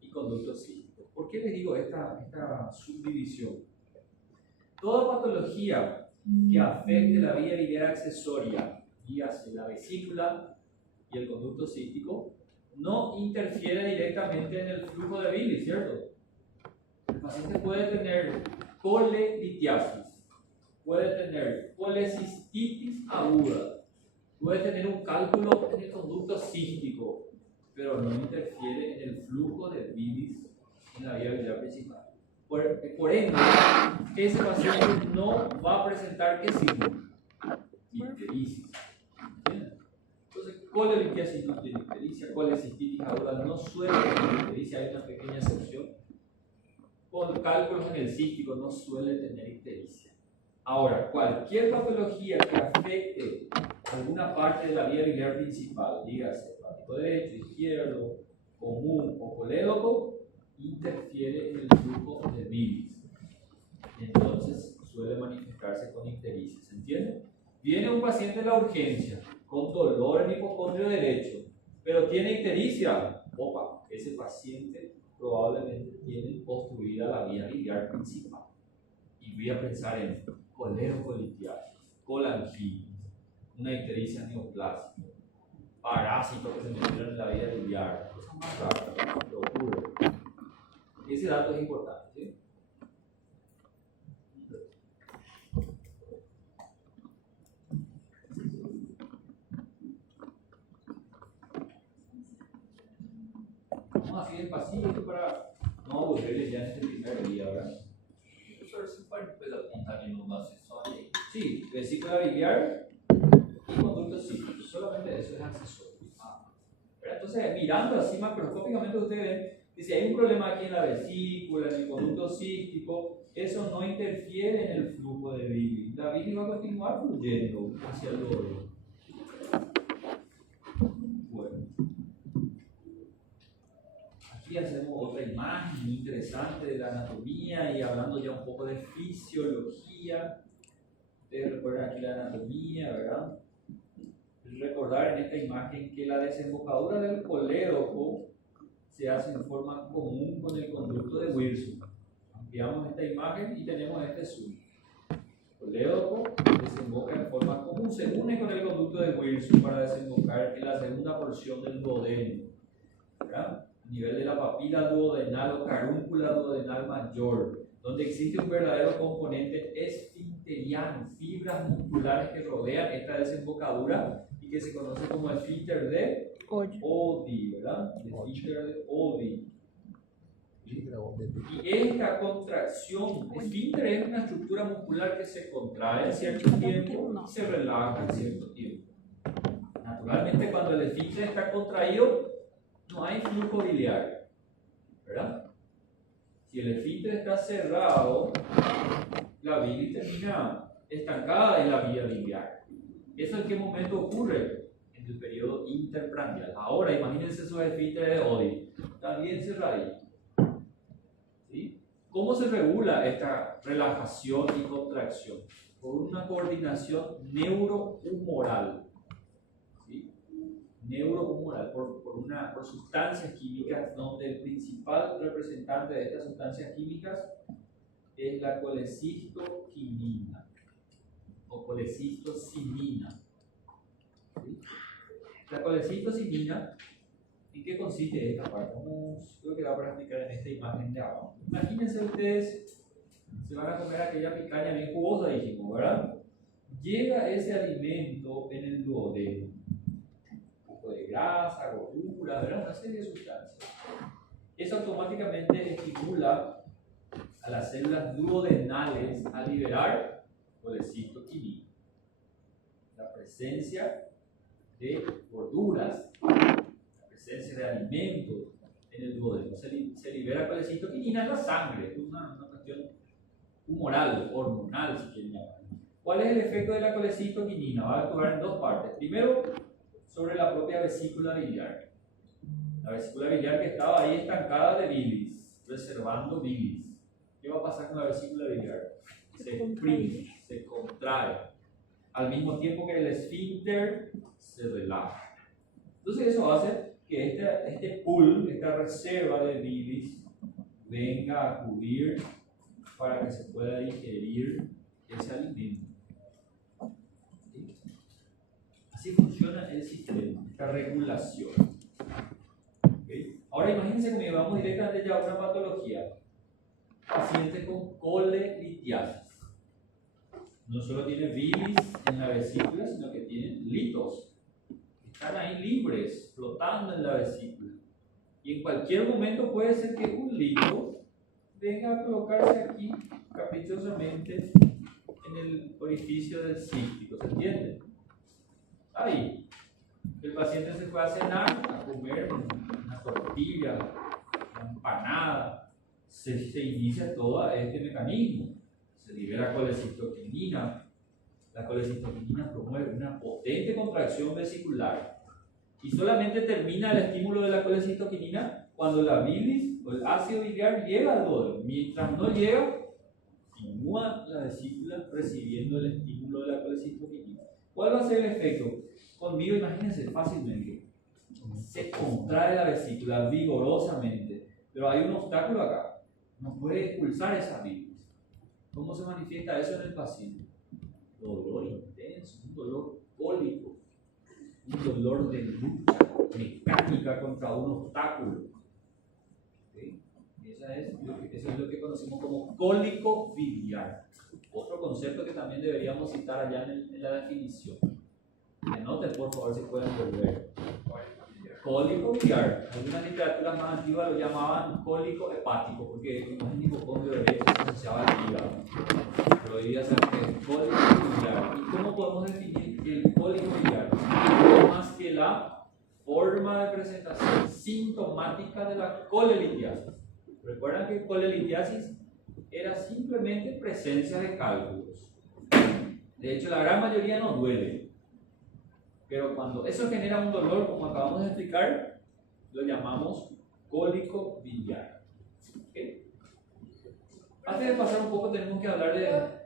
y conducto cístico. ¿Por qué les digo esta subdivisión? Toda patología que afecte la vía biliar accesoria, dígase la vesícula y el conducto cístico, no interfiere directamente en el flujo de bilis, ¿cierto? El paciente puede tener colelitiasis, puede tener colecistitis aguda, puede tener un cálculo en el conducto cístico, pero no interfiere en el flujo de bilis en la vía biliar principal. Por ende, ese paciente no va a presentar ¿qué signo? Ictericia. Entonces, colelitiasis no tiene ictericia, colecistitis aguda no suele tener ictericia, hay una pequeña excepción. Con cálculos en el cístico no suele tener ictericia. Ahora, cualquier patología que afecte alguna parte de la vía biliar principal, dígase hepático derecho, izquierdo, común o colédoco, interfiere en el flujo de bilis. Entonces suele manifestarse con ictericia. ¿Se entiende? Viene un paciente en la urgencia con dolor en el hipocondrio derecho, pero tiene ictericia. Opa, ese paciente probablemente tiene obstruida la vía biliar principal. Y voy a pensar en colerocolitiasis, colangitis, una ictericia neoplásica, parásitos que se metieron en la vía biliar, cosas más raras que ocurren. Ese dato es importante, ¿sí? Vamos así despacito para no aburrirles ya en este primer día, ¿verdad? tiene un accesorio. Sí, vesícula biliar y conducto cístico, solamente eso es accesorio. Pero entonces, mirando así macroscópicamente, ustedes ven que si hay un problema aquí en la vesícula, en el conducto cístico, eso no interfiere en el flujo de bilis. La bilis va a continuar fluyendo hacia el duodeno. Bueno, aquí hacemos otra imagen muy interesante de la anatomía y hablando ya un poco de fisiología. Ustedes recuerdan aquí la anatomía, ¿verdad? Recordar en esta imagen que la desembocadura del colédoco se hace en forma común con el conducto de Wilson. Ampliamos esta imagen y tenemos este zoom. El colédoco desemboca en forma común, se une con el conducto de Wilson para desembocar en la segunda porción del duodeno, ¿verdad? A nivel de la papila duodenal o carúncula duodenal mayor, donde existe un verdadero componente esfinteriano, fibras musculares que rodean esta desembocadura y que se conoce como esfínter de Oddi, ¿verdad? El esfínter de Oddi. Y esta contracción, esfínter es una estructura muscular que se contrae en cierto tiempo y se relaja en cierto tiempo. Naturalmente, cuando el esfínter está contraído, no hay flujo biliar, ¿verdad? Si el esfínter está cerrado, la bilis termina estancada en la vía biliar. ¿Eso en qué momento ocurre? En el periodo interprandial. Ahora, imagínense esos esfínteres de Oddi, también cerraditos. ¿Sí? ¿Cómo se regula esta relajación y contracción? Por una coordinación neurohumoral. ¿Sí? Neurohumoral, por sustancias químicas, donde el principal representante de estas sustancias químicas es la colecistoquinina o colecistocinina. ¿Sí? La colecistocinina, ¿en qué consiste esta parte? Creo que va a practicar en esta imagen de abajo. Imagínense ustedes, se van a comer aquella picaña bien jugosa, dijimos, ¿verdad? Llega ese alimento en el duodeno. De grasa, gordura, ¿verdad? Una serie de sustancias. Eso automáticamente estimula a las células duodenales a liberar colecistoquinina. La presencia de gorduras, la presencia de alimentos en el duodeno. Se libera colecistoquinina en la sangre, es una cuestión humoral, hormonal, si quieren llamar. ¿Cuál es el efecto de la colecistoquinina? Va a actuar en dos partes. Primero, sobre la propia vesícula biliar. La vesícula biliar que estaba ahí estancada de bilis, reservando bilis. ¿Qué va a pasar con la vesícula biliar? Se exprime, se contrae, al mismo tiempo que el esfínter se relaja. Entonces eso hace que este pool, esta reserva de bilis, venga a acudir para que se pueda digerir ese alimento. Así funciona el sistema, esta regulación. ¿Okay? Ahora imagínense que vamos directamente ya a una patología. Paciente con colelitiasis. No solo tiene bilis en la vesícula, sino que tiene litos. Están ahí libres, flotando en la vesícula. Y en cualquier momento puede ser que un lito venga a colocarse aquí caprichosamente en el orificio del cístico. ¿Se entiende? Ahí, el paciente se fue a cenar, a comer una tortilla, una empanada, se inicia todo este mecanismo, se libera colecistoquinina, la colecistoquinina promueve una potente contracción vesicular y solamente termina el estímulo de la colecistoquinina cuando la bilis o el ácido biliar llega al duodeno. Mientras no llega, continúa la vesícula recibiendo el estímulo de la colecistoquinina. ¿Cuál va a ser el efecto? Conmigo, imagínense fácilmente, se contrae la vesícula vigorosamente, pero hay un obstáculo acá, no puede expulsar esa bilis. ¿Cómo se manifiesta eso en el paciente? Dolor intenso, un dolor cólico, un dolor de lucha mecánica contra un obstáculo. ¿Sí? Eso es lo que conocemos como cólico biliar. Otro concepto que también deberíamos citar allá en la definición. Anoten por favor si pueden volver. Cólico biliar. Algunas literaturas más antiguas lo llamaban cólico hepático, porque como es el hipocondrio derecho se asociaba al hígado. Pero hoy día sabemos que es cólico biliar. ¿Y cómo podemos definir el cólico biliar? No más que la forma de presentación sintomática de la colelitiasis. Recuerdan que colelitiasis era simplemente presencia de cálculos. De hecho, la gran mayoría no duele. Pero cuando eso genera un dolor, como acabamos de explicar, lo llamamos cólico biliar. ¿Okay? Antes de pasar un poco, tenemos que hablar de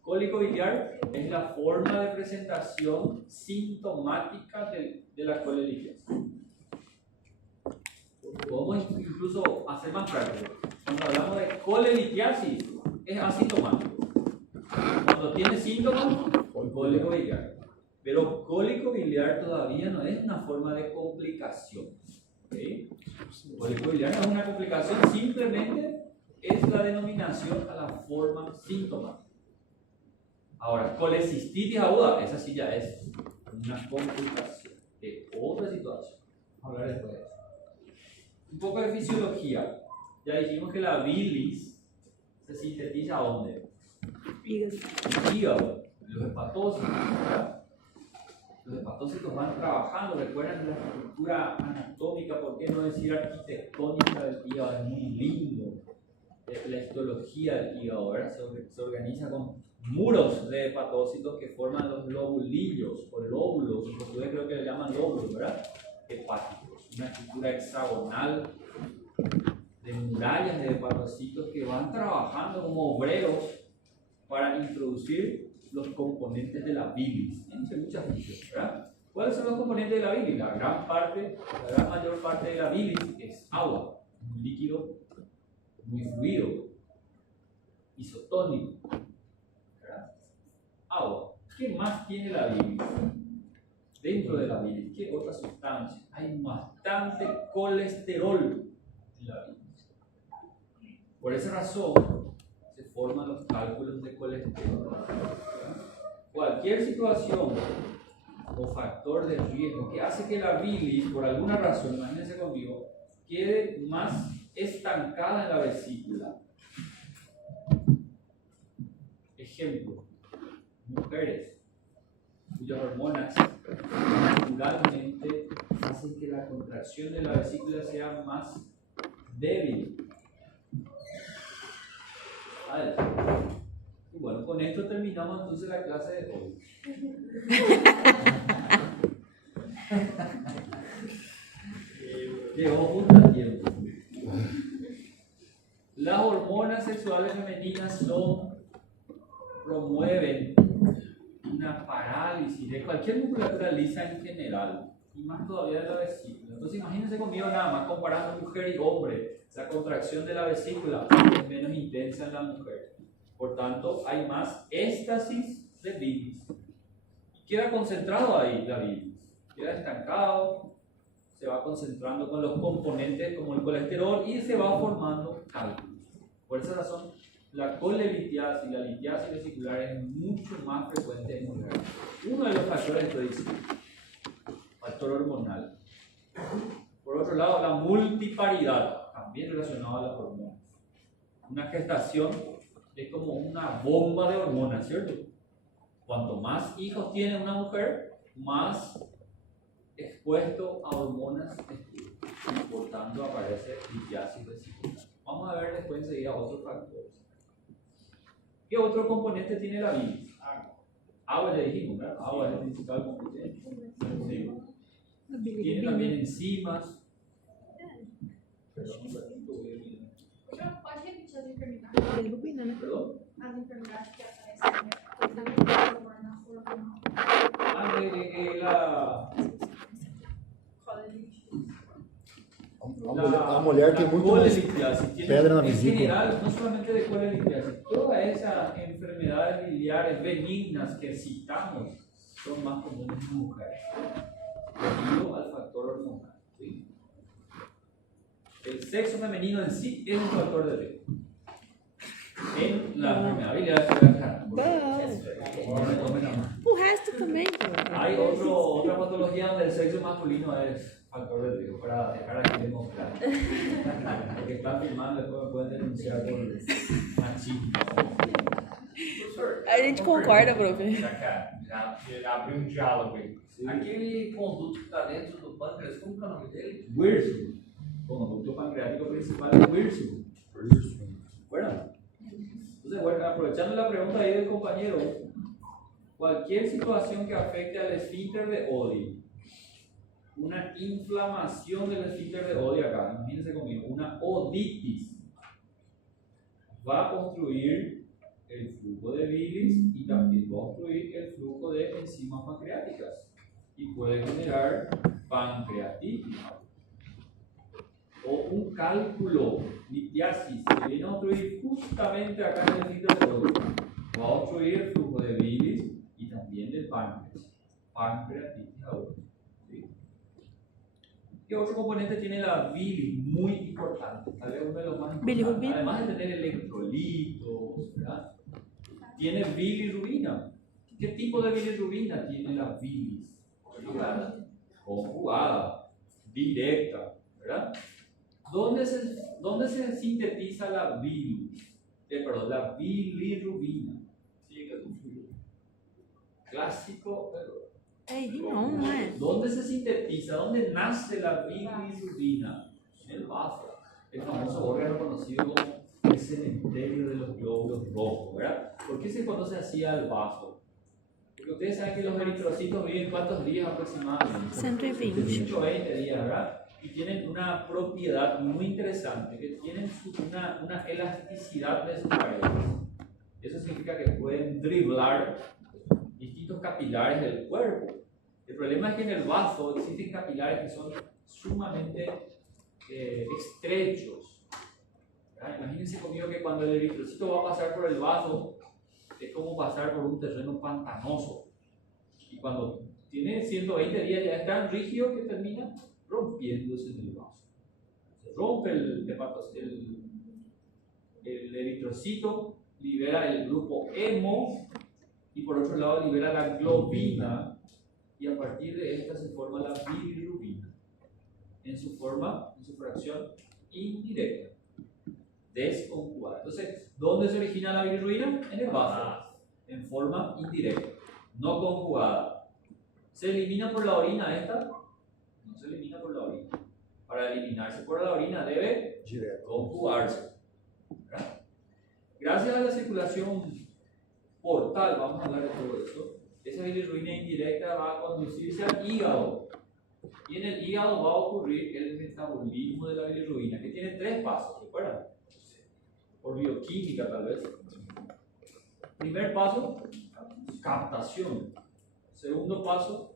cólico biliar. Es la forma de presentación sintomática de la colelitiasis. Podemos incluso hacer más práctico. Cuando hablamos de colelitiasis, es asintomático. Cuando tiene síntomas, cólico biliar. Pero cólico biliar todavía no es una forma de complicación. ¿Okay? Cólico biliar no es una complicación, simplemente es la denominación a la forma sintomática. Ahora, colecistitis aguda, esa sí ya es una complicación de otra situación. Vamos a hablar después de eso. Un poco de fisiología. Ya dijimos que la bilis se sintetiza ¿dónde? Hígado. Los hepatócitos, ¿verdad? Los hepatócitos van trabajando, recuerdan la estructura anatómica, por qué no decir arquitectónica del hígado, es muy lindo. La histología del hígado, ¿verdad? Se organiza con muros de hepatócitos que forman los lobulillos o lóbulos, en portugués creo que le llaman lóbulos, ¿verdad? Hepáticos, una estructura hexagonal de murallas de hepatocitos que van trabajando como obreros para introducir los componentes de la bilis, entre muchas funciones, ¿verdad? ¿Cuáles son los componentes de la bilis? La gran mayor parte de la bilis es agua, un líquido muy fluido, isotónico, ¿verdad? Agua. ¿Qué más tiene la bilis? Dentro de la bilis, ¿qué otra sustancia? Hay bastante colesterol en la bilis. Por esa razón se forman los cálculos de colesterol. Cualquier situación o factor de riesgo que hace que la bilis, por alguna razón, imagínense conmigo, quede más estancada en la vesícula. Ejemplo, mujeres cuyas hormonas naturalmente hacen que la contracción de la vesícula sea más débil. Vale. Y bueno, con esto terminamos entonces la clase de hoy. Llegó justo a tiempo. Las hormonas sexuales femeninas promueven una parálisis de cualquier musculatura lisa en general, y más todavía de la vesícula. Entonces imagínense conmigo nada más comparando mujer y hombre, la contracción de la vesícula es menos intensa en la mujer, por tanto hay más éstasis de bilis, y queda concentrado ahí la bilis, queda estancado, se va concentrando con los componentes como el colesterol y se va formando cálculos. Por esa razón la colelitiasis y la litiasis vesicular es mucho más frecuente en mujeres. Uno de los factores que estoy diciendo, factor hormonal. Por otro lado, la multiparidad, también relacionada a las hormonas. Una gestación es como una bomba de hormonas, ¿cierto? Cuanto más hijos tiene una mujer, más expuesto a hormonas estuvo. Por tanto, aparece litiasis vesicular. Vamos a ver después enseguida otros factores. ¿Qué otro componente tiene la bilis? Agua ya dijimos, ¿verdad? Agua es el principal componente. Sí. Tiene también enzimas. Pode repetir as enfermidades. Bilirrubina, né? Perdón. As enfermidades que aparecem na hormonal. A mulher tem muito mais pedra na En vesícula. general, no solamente de colelitiasis, todas esas enfermedades biliares benignas que citamos son más comunes en mujeres, debido al factor hormonal. ¿Sí? El sexo femenino en sí es un factor de riesgo. En la enfermedad biliar, O resto também. hay otra patología donde el sexo masculino es factor de riesgo, para dejar aquí demostrar. Porque están filmando, después me pueden denunciar por machismo. A gente concorda, profe. Já abriu um diálogo aí. Sim. Aquele conduto que está dentro do pâncreas, como que é o nome dele? Wilson, conducto pancreático principal es Wilson. ¿Recuerdan? Entonces, bueno, aprovechando la pregunta ahí del compañero, cualquier situación que afecte al esfínter de Oddi, una inflamación del esfínter de Oddi acá, imagínense conmigo, una oditis, va a obstruir el flujo de bilis y también va a obstruir el flujo de enzimas pancreáticas y puede generar pancreatitis. O un cálculo, litiasis, que viene a obstruir justamente acá en el esfínter de Oddi, va a obstruir el flujo de bilis y también del páncreas, pancreatitis aguda. ¿Sí? ¿Qué otro componente tiene la bilis? Muy importante, tal vez uno de los más importantes. Bilirrubina. Además de tener electrolitos, ¿verdad? Tiene bilirrubina. ¿Qué tipo de bilirrubina tiene la bilis? Conjugada, directa, ¿verdad? ¿Dónde se sintetiza la bilis? La bilirrubina. Clásico, pero Não, não é? ¿dónde se sintetiza? ¿Dónde nace la bilirrubina? En el vaso. El famoso órgano conocido como el cementerio de los glóbulos rojos, ¿verdad? ¿Por qué se conoce así al vaso? Porque ustedes saben que los eritrocitos viven ¿cuántos días aproximadamente? 120. 120 días, ¿verdad? Y tienen una propiedad muy interesante, que tienen una elasticidad de sus paredes. Eso significa que pueden driblar distintos capilares del cuerpo. El problema es que en el vaso existen capilares que son sumamente estrechos. ¿Verdad? Imagínense conmigo que cuando el eritrocito va a pasar por el vaso, es como pasar por un terreno pantanoso. Y cuando tiene 120 días ya es tan rígido que termina rompiéndose en el vaso. Se rompe el eritrocito, libera el grupo hemo y por otro lado libera la globina y a partir de esta se forma la bilirrubina en su fracción indirecta, desconjugada. Entonces, ¿dónde se origina la bilirrubina? En el vaso, en forma indirecta, no conjugada. ¿Se elimina por la orina esta? No se elimina por la orina. Para eliminarse por la orina debe conjugarse. ¿Verdad? Gracias a la circulación portal, vamos a hablar de todo eso, esa bilirrubina indirecta va a conducirse al hígado. Y en el hígado va a ocurrir el metabolismo de la bilirrubina, que tiene 3 pasos, ¿recuerdan? Por bioquímica tal vez. Primer paso, captación. Segundo paso,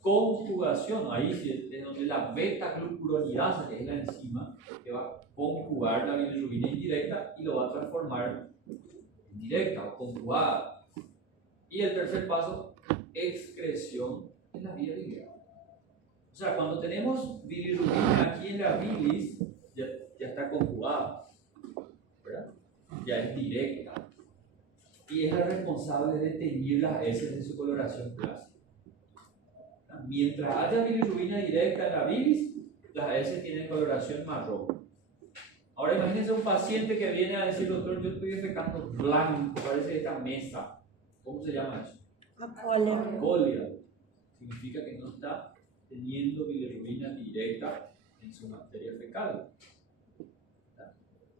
conjugación. Ahí es donde la beta-glucuronidasa, que es la enzima, que va a conjugar la bilirrubina indirecta y lo va a transformar en directa o conjugada. Y el tercer paso, excreción en la vía biliar. O sea, cuando tenemos bilirrubina aquí en la bilis, ya está conjugada, ¿verdad? Ya es directa. Y es la responsable de teñir las heces de su coloración clásica. Mientras haya bilirrubina directa en la bilis, las heces tienen coloración marrón. Ahora imagínense un paciente que viene a decir, doctor, yo estoy defecando blanco, parece esta mesa. ¿Cómo se llama eso? Colia. Significa que no está teniendo bilirrubina directa en su materia fecal.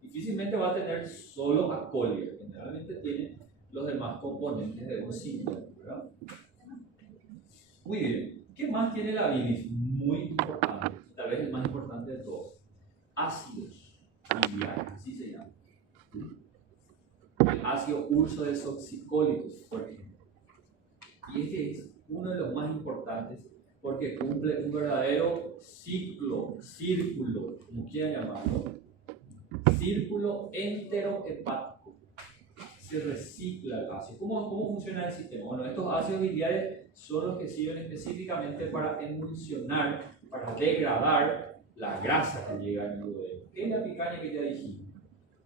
Difícilmente va a tener solo acolia, generalmente tiene los demás componentes de un síntoma, ¿verdad? Muy bien. ¿Qué más tiene la bilis? Muy importante, tal vez el más importante de todos. Ácidos biliares, así se llama. El ácido ursodesoxicólicos, por ejemplo. Y este es uno de los más importantes porque cumple un verdadero círculo, como quieran llamarlo, círculo enterohepático. Se recicla el ácido. ¿Cómo funciona el sistema? Bueno, estos ácidos biliares son los que sirven específicamente para emulsionar, para degradar la grasa que llega al duodeno. ¿Qué es la picaña que ya dijimos?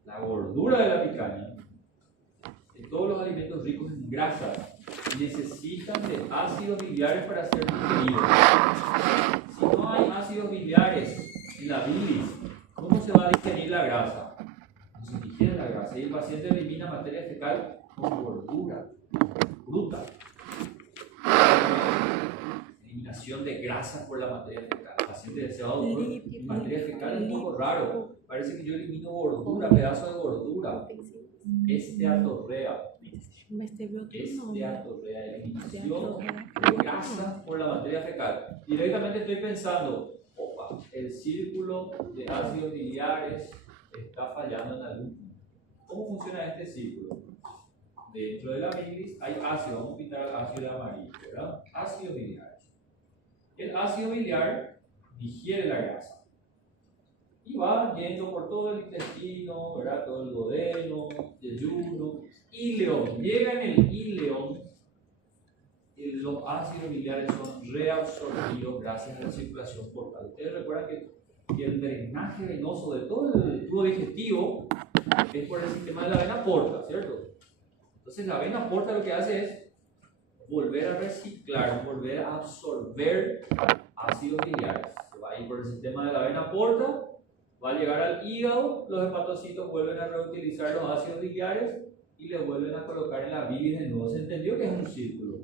La gordura de la picaña, de todos los alimentos ricos en grasa, necesitan de ácidos biliares para ser digeridos. Si no hay ácidos biliares en la bilis, ¿cómo se va a digerir la grasa? No se digiere la grasa y el paciente elimina materia fecal con gordura, bruta. Eliminación de grasa por la materia fecal. El paciente decía, doctor, mi materia fecal es un poco raro. Parece que yo elimino gordura, pedazos de gordura. Esteatorrea. Mas teve outro nome. Esteatorrea, eliminación de grasa por la materia fecal. Directamente estoy pensando, opa, el círculo de ácidos biliares está fallando en algún punto. ¿Cómo funciona este círculo? Dentro de la bilis hay ácido, vamos a pintar el ácido de amarillo, ¿verdad? Ácidos biliares. El ácido biliar digiere la grasa y va yendo por todo el intestino, ¿verdad? Todo el duodeno, yeyuno, íleon. Llega en el íleon, los ácidos biliares son reabsorbidos gracias a la circulación portal. Ustedes recuerdan que el drenaje venoso de todo el tubo digestivo es por el sistema de la vena porta, ¿cierto? Entonces la vena porta lo que hace es volver a reciclar, volver a absorber ácidos biliares. Se va a ir por el sistema de la vena porta, va a llegar al hígado, los hepatocitos vuelven a reutilizar los ácidos biliares y le vuelven a colocar en la bilis de nuevo. ¿Se entendió que es un círculo?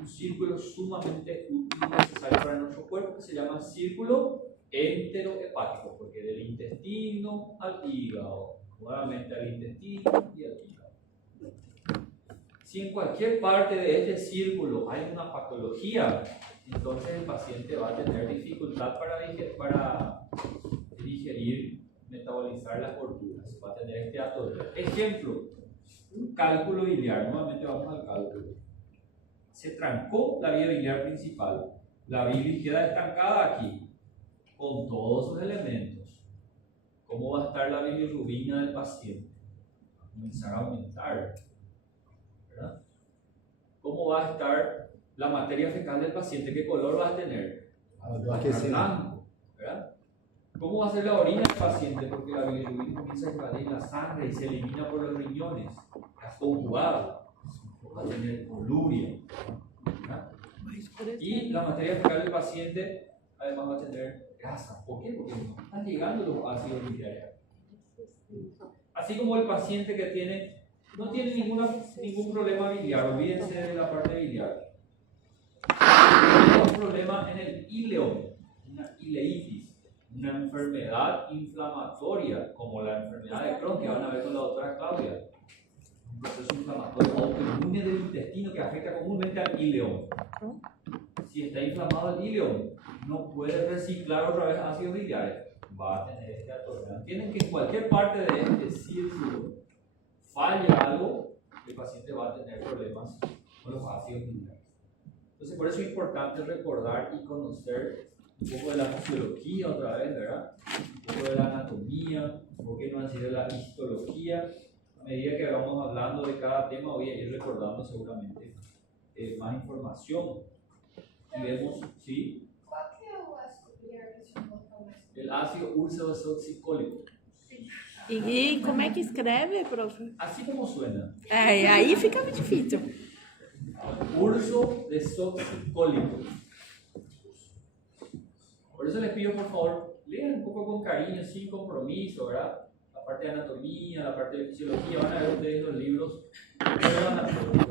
Un círculo sumamente útil y necesario para nuestro cuerpo que se llama círculo enterohepático, porque del intestino al hígado, nuevamente al intestino y al hígado. Si en cualquier parte de este círculo hay una patología, entonces el paciente va a tener dificultad para digerir, metabolizar las gorduras, va a tener esteatorrea. Ejemplo, un cálculo biliar, nuevamente vamos al cálculo. Se trancó la vía biliar principal, la bilis queda estancada aquí, con todos sus elementos. ¿Cómo va a estar la bilirrubina del paciente? Va a comenzar a aumentar, ¿verdad? ¿Cómo va a estar la materia fecal del paciente? ¿Qué color va a tener? Va a estar blanco, ¿verdad? ¿Cómo va a ser la orina del paciente? Porque la bilirrubina comienza a invadir la sangre y se elimina por los riñones. Está conjugado. Va a tener coluria, ¿verdad? Y la materia fecal del paciente además va a tener grasa. ¿Por qué? Porque no están llegando los ácidos biliares. Así como el paciente que no tiene ningún problema biliar, olvídense de la parte biliar. Tiene un problema en el íleo, una ileitis, una enfermedad inflamatoria, como la enfermedad de Crohn que van a ver con la doctora Claudia. Un proceso inflamatorio autoinmune del intestino que afecta comúnmente al íleo. Si está inflamado el íleo, no puede reciclar otra vez ácidos biliares, va a tener esteatorrea. Entienden que en cualquier parte de este círculo falla algo, el paciente va a tener problemas con los ácidos biliares. Entonces, por eso es importante recordar y conocer un poco de la fisiología otra vez, ¿verdad? Un poco de la anatomía, por qué no decir de la histología. A medida que vamos hablando de cada tema, voy a ir recordando seguramente más información. Y vemos, ¿sí? Qual que é o ácido biliar que se botou mais? El ácido ursodesoxicólico. E como é que escreve, prof? Así como suena. Aí fica muito difícil. Ursodesoxicólico. Por eso les pido, por favor, lean un poco con cariño, sin compromiso, ¿verdad? La parte de anatomía, la parte de fisiología, van a ver ustedes los libros.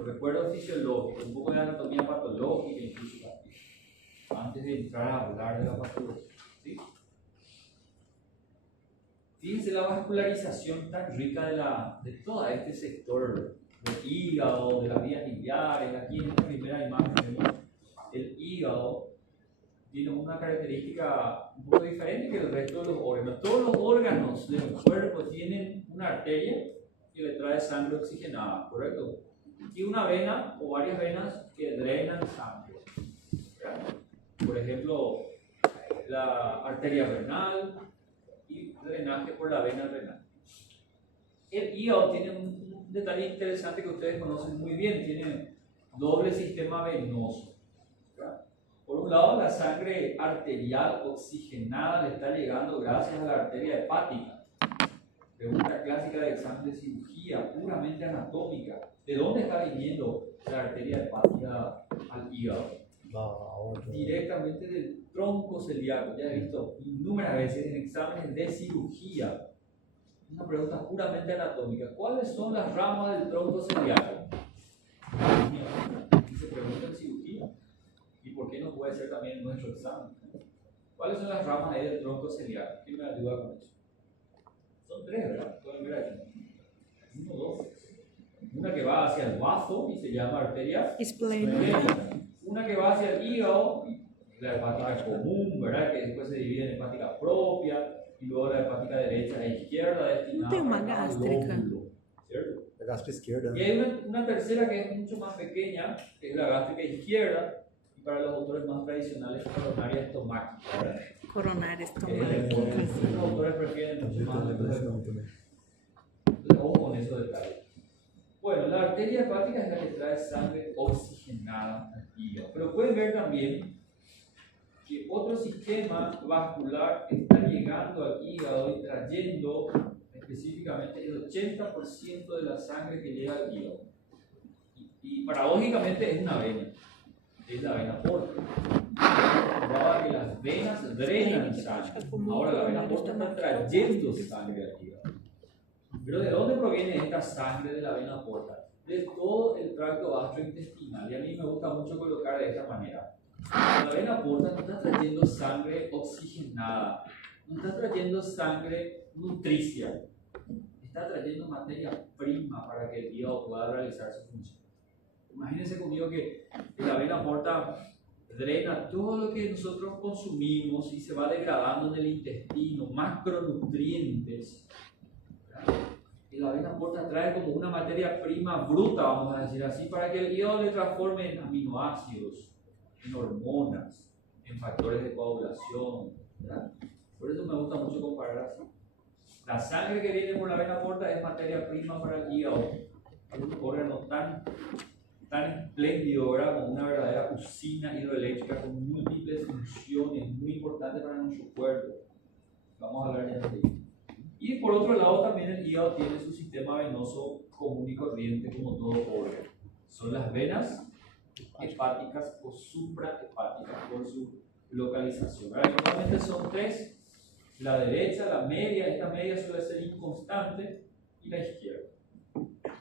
Recuerdo fisiológico, un poco de anatomía patológica, incluso también, antes de entrar a hablar de la patología, ¿sí? Fíjense la vascularización tan rica de todo este sector del hígado, de las vías biliares. Aquí en esta primera imagen vemos el hígado. Tiene una característica un poco diferente que el resto de los órganos. Todos los órganos del cuerpo tienen una arteria que le trae sangre oxigenada, ¿correcto? Y una vena o varias venas que drenan sangre, ¿verdad? Por ejemplo, la arteria renal y drenaje por la vena renal. El hígado tiene un detalle interesante que ustedes conocen muy bien, tiene doble sistema venoso, ¿verdad? Por un lado, la sangre arterial oxigenada le está llegando gracias a la arteria hepática. Pregunta clásica de examen de cirugía, puramente anatómica. ¿De dónde está viniendo la arteria hepática al hígado? da aorta. directamente del tronco celíaco. Ya he visto innumerables veces en exámenes de cirugía. Una pregunta puramente anatómica. ¿Cuáles son las ramas del tronco celíaco? Y se pregunta en cirugía. ¿Y por qué no puede ser también en nuestro examen? ¿Cuáles son las ramas ahí del tronco celíaco? ¿Quién me ayuda con eso? Son tres, ¿verdad? Pueden ver aquí. Uno, dos. Una que va hacia el bazo y se llama arteria Esplênica. una que va hacia el hígado, la hepática común, ¿verdad? Que después se divide en hepática propia, y luego la hepática derecha e izquierda destinada Tem uma para cada gástrica. lóbulo, ¿cierto? A gastro esquerda, Y né? hay una tercera que es mucho más pequeña, que es la gástrica izquierda, y para los autores más tradicionales, coronaria estomáquica, ¿verdad? Coronária Los estomática. autores prefieren mucho más Depressão também. ojo con esos detalles. Bueno, la arteria hepática es la que trae sangre oxigenada al hígado. Pero pueden ver también que otro sistema vascular está llegando al hígado y trayendo específicamente el 80% de la sangre que llega al hígado. Y paradójicamente es una vena, es la vena porta. Daba que las venas drenan sangre. Ahora la vena porta está trayendo sangre al hígado. Pero ¿de dónde proviene esta sangre de la vena porta? De todo el tracto gastrointestinal. Y a mí me gusta mucho colocar de esta manera. La vena porta no está trayendo sangre oxigenada, no está trayendo sangre nutricia, está trayendo materia prima para que el hígado pueda realizar su función. Imagínense conmigo que la vena porta drena todo lo que nosotros consumimos y se va degradando en el intestino, macronutrientes. Y la vena porta trae como una materia prima bruta, vamos a decir así, para que el hígado le transforme en aminoácidos, en hormonas, en factores de coagulación, ¿verdad? Por eso me gusta mucho comparar así. La sangre que viene por la vena porta es materia prima para el hígado, un órgano tan espléndido, ¿verdad? Como una verdadera usina hidroeléctrica con múltiples funciones muy importantes para nuestro cuerpo. Vamos a hablar ya de ello. Y por otro lado también el hígado tiene su sistema venoso común y corriente como todo órgano. Son las venas hepáticas o suprahepáticas por su localización. Ahora, normalmente son tres: la derecha, la media, esta media suele ser inconstante, y la izquierda.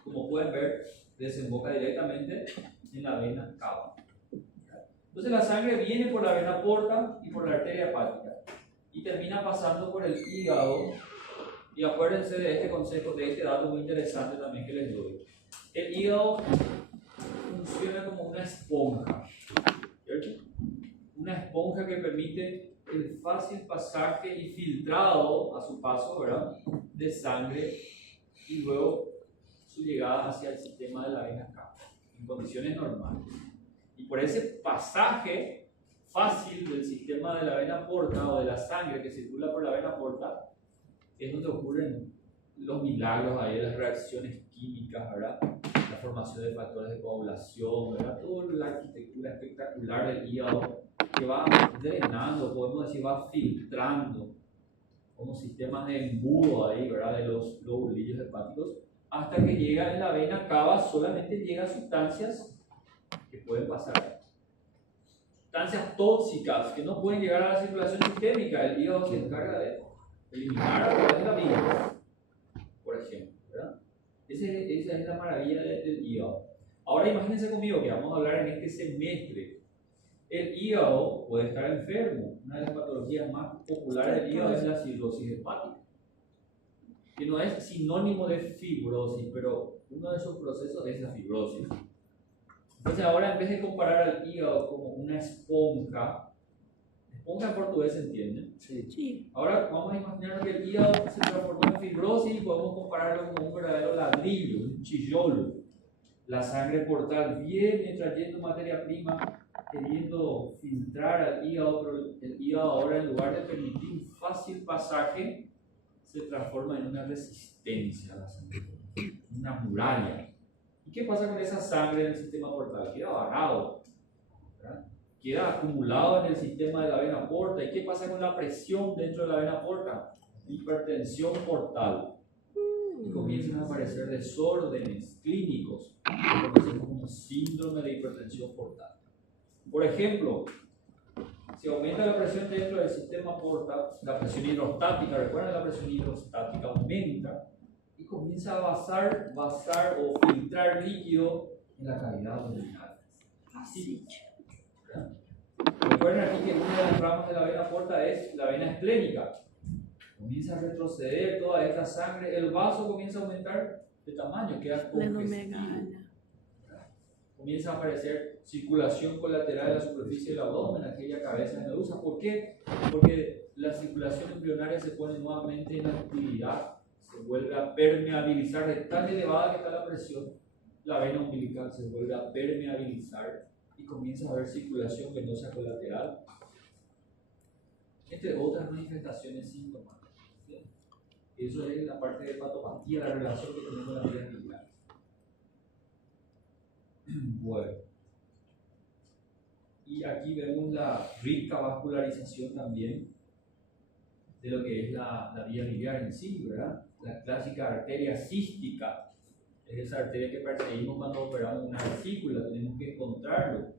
Como pueden ver, desemboca directamente en la vena cava. Entonces la sangre viene por la vena porta y por la arteria hepática y termina pasando por el hígado. Y acuérdense de este consejo, de este dato muy interesante también que les doy. El hígado funciona como una esponja, ¿cierto? Una esponja que permite el fácil pasaje y filtrado a su paso, ¿verdad?, de sangre y luego su llegada hacia el sistema de la vena cava en condiciones normales. Y por ese pasaje fácil del sistema de la vena porta o de la sangre que circula por la vena porta es donde ocurren los milagros ahí, las reacciones químicas, ¿verdad? La formación de factores de coagulación, ¿verdad? Toda la arquitectura espectacular del hígado que va drenando, podemos decir, va filtrando como sistemas de embudo ahí, ¿verdad? De los lobulillos hepáticos, hasta que llega en la vena cava, solamente llegan sustancias que pueden pasar. Sustancias tóxicas que no pueden llegar a la circulación sistémica. El hígado se encarga de eliminar a través de la vía, por ejemplo, ¿verdad? Esa es la maravilla del hígado. Ahora imagínense conmigo que vamos a hablar en este semestre. El hígado puede estar enfermo. Una de las patologías más populares del hígado es la cirrosis hepática, que no es sinónimo de fibrosis, pero uno de esos procesos es la fibrosis. Entonces ahora, en vez de comparar al hígado como una esponja en portugués se entiende. Sí. Ahora vamos a imaginar que el hígado se transformó en fibrosis y podemos compararlo con un verdadero ladrillo, un chillolo. La sangre portal viene trayendo materia prima, queriendo filtrar al hígado, pero el hígado ahora, en lugar de permitir un fácil pasaje, se transforma en una resistencia a la sangre, una muralla. ¿Y qué pasa con esa sangre en el sistema portal? Queda varado, ¿verdad? Queda acumulado en el sistema de la vena porta. ¿Y qué pasa con la presión dentro de la vena porta? Hipertensión portal. Y comienzan a aparecer desórdenes clínicos que conocemos como síndrome de hipertensión portal. Por ejemplo, si aumenta la presión dentro del sistema porta, la presión hidrostática, recuerden la presión hidrostática aumenta y comienza a basar o filtrar líquido en la cavidad abdominal. Así. ¿Verdad? Recuerden aquí que una de las ramas de la vena porta es la vena esplénica. Comienza a retroceder toda esta sangre, el vaso comienza a aumentar de tamaño, queda congestivo. Esplenomegalia. Comienza a aparecer circulación colateral de la superficie del abdomen, aquella cabeza medusa. ¿Por qué? Porque la circulación embrionaria se pone nuevamente en actividad, se vuelve a permeabilizar, de tan elevada que está la presión, la vena umbilical se vuelve a permeabilizar y comienza a haber circulación venosa colateral, entre otras manifestaciones sintomáticas. ¿Sí? Eso es la parte de patopatía, la relación que tenemos con la vía biliar. Bueno, y aquí vemos la rica vascularización también de lo que es la vía biliar en sí, ¿verdad? La clásica arteria cística es esa arteria que perseguimos cuando operamos una vesícula, tenemos que encontrarlo.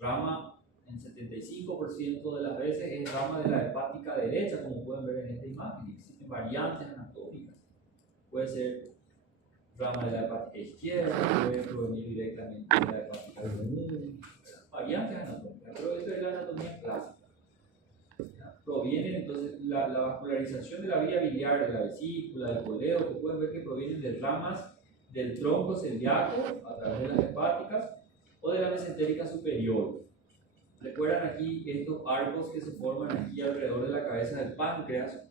Rama en 75% de las veces es rama de la hepática derecha, como pueden ver en esta imagen. Existen variantes anatómicas. Puede ser rama de la hepática izquierda, puede provenir directamente de la hepática común, variantes anatómicas, pero esto es la anatomía clásica. ¿Ya? Provienen entonces la vascularización de la vía biliar, de la vesícula, del coleo, que pueden ver que provienen de ramas del tronco celíaco a través de las hepáticas o de la mesentérica superior. Recuerdan aquí estos arcos que se forman aquí alrededor de la cabeza del páncreas,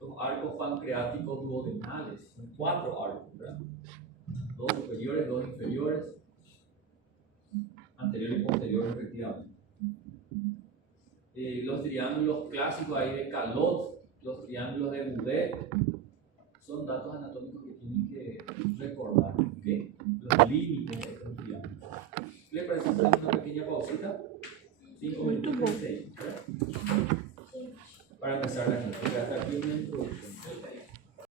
los arcos pancreáticos duodenales, son 4 arcos, ¿verdad? 2 superiores, 2 inferiores, anterior y posterior respectivamente. Los triángulos clásicos ahí de Calot, los triángulos de Boudet, son datos anatómicos que tienen que recordar, ¿okay? Los límites de estos triángulos. ¿Le parece hacer una pequeña pausita? 5 minutos y 6, ¿verdad? Para empezar la clase, hasta aquí una introducción.